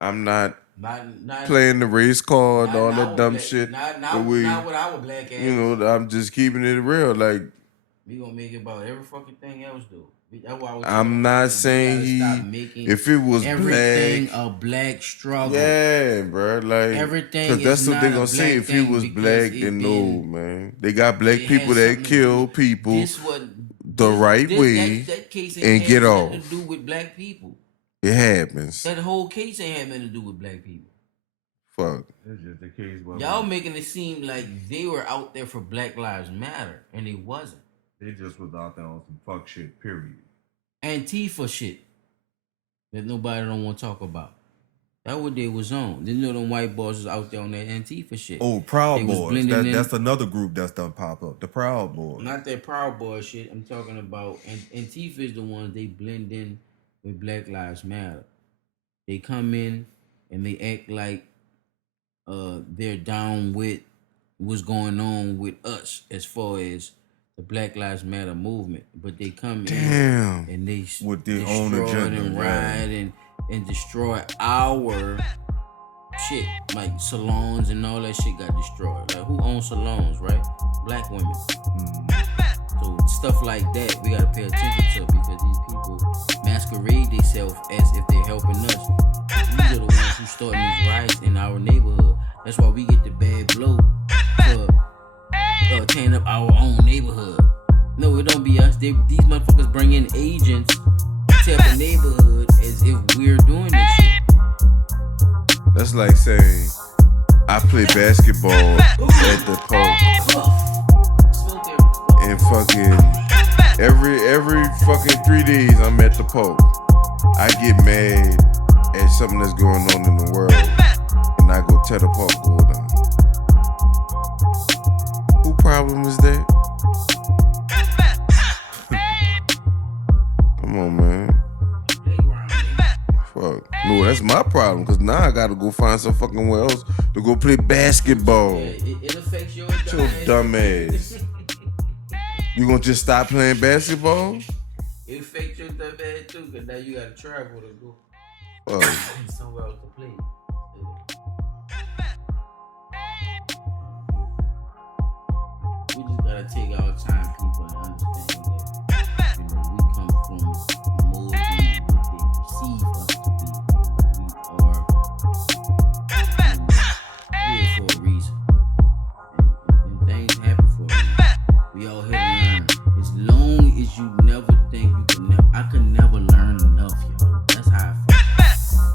I'm not Not playing the race card, not all our that dumb black- shit. Not but we, with our black ass. you know, I'm just keeping it real. Like, We gonna make it about every fucking thing else, though. That's why I was I'm telling not my friends, we saying gotta he. stop making If it was everything black, a black struggle. yeah, bro. Like, Everything because that's is what they not a gonna say. black If he thing was because black, it then no, been- man. They got black It people has that something to kill do- people This what the right way That case ain't and had get nothing off. to do with black people. It happens. That whole case ain't had nothing to do with black people. Fuck. It's just the case where Y'all making it seem like they were out there for Black Lives Matter, and they wasn't. they just was out there on some fuck shit, period. Antifa shit that nobody don't want to talk about. That's what they was on. Then you know them white boys was out there on that Antifa shit. Oh, Proud They was Boys. blending in. That's another group that's done pop up. The Proud Boys. Not that Proud Boy shit. I'm talking about Antifa is the ones they blend in with Black Lives Matter. They come in and they act like they're down with what's going on with us as far as the Black Lives Matter movement. But they come Damn. in and they With their own destroy agenda, and right. riot and destroy our shit. Like salons and all that shit got destroyed. Like who owns salons, right? Black women. So stuff like that we gotta pay attention to because these people masquerade themselves as if they're helping us. These are the ones who starting these riots in our neighborhood. That's why we get the bad blow for tearing up our own neighborhood. No, it don't be us. These motherfuckers bring in agents to tear up the neighborhood as if we're doing this shit. That's like saying I play basketball at the Pope Smoke every fuck. and fucking every fucking 3 days I'm at the Pope. I get mad at something that's going on in the world and I go tear the Pope go down. Who problem is that? Come on, man. Fuck. No, that's my problem because now I gotta go find some fucking where else to go play basketball. Yeah, it affects your Your dumb ass. You gonna just stop playing basketball? It affects your dumb ass too, cause now you gotta travel to go Fuck. somewhere else to play. We just gotta take our time, people, and understand that we come from more than what they perceive us to be. We are here for a reason, and things happen for a reason. We all here to learn. As long as you never think you can never, I could never learn enough, yo. That's how I feel.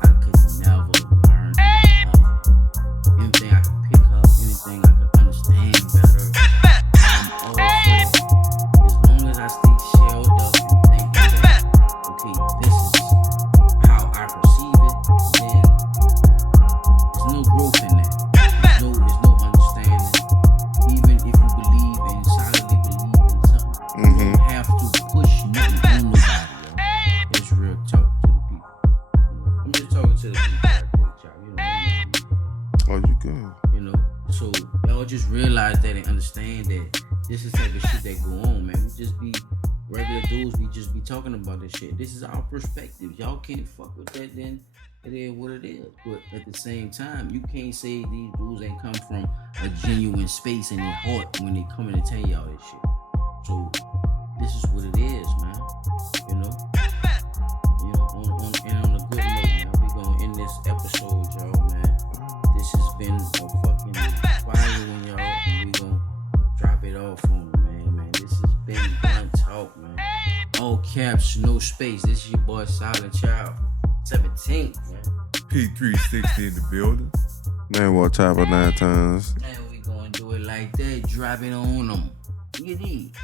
I could never learn enough. Anything I could pick up, anything I could understand better, I'm all for it. As long as I stay shelled up and thinking that, okay, this is how I perceive it, then there's no growth in that. There's no understanding. Even if you believe and solidly believe in something, you don't have to push nothing on nobody, yo. It's real talk to the people. I'm just talking to the people right quick, y'all. Oh, you good? You know, so y'all just realize that and understand that this is the type of shit that go on, man. We just be regular dudes, we just be talking about this shit. This is our perspective. Y'all can't fuck with that, then it is what it is. But at the same time, you can't say these dudes ain't come from a genuine space in their heart when they come in and tell y'all this shit. So this is what it is, man. You know, on a good note, man. We gonna end this episode, y'all, man. This has been a fucking fire one, y'all, and we gonna drop it off on them, man. This has been Blunt Talk, man. All caps, no space. This is your boy Silent Child, 17th, man. P360 in the building. Man, what top of 9 times? And we gonna do it like that. Drop it on them. You dig?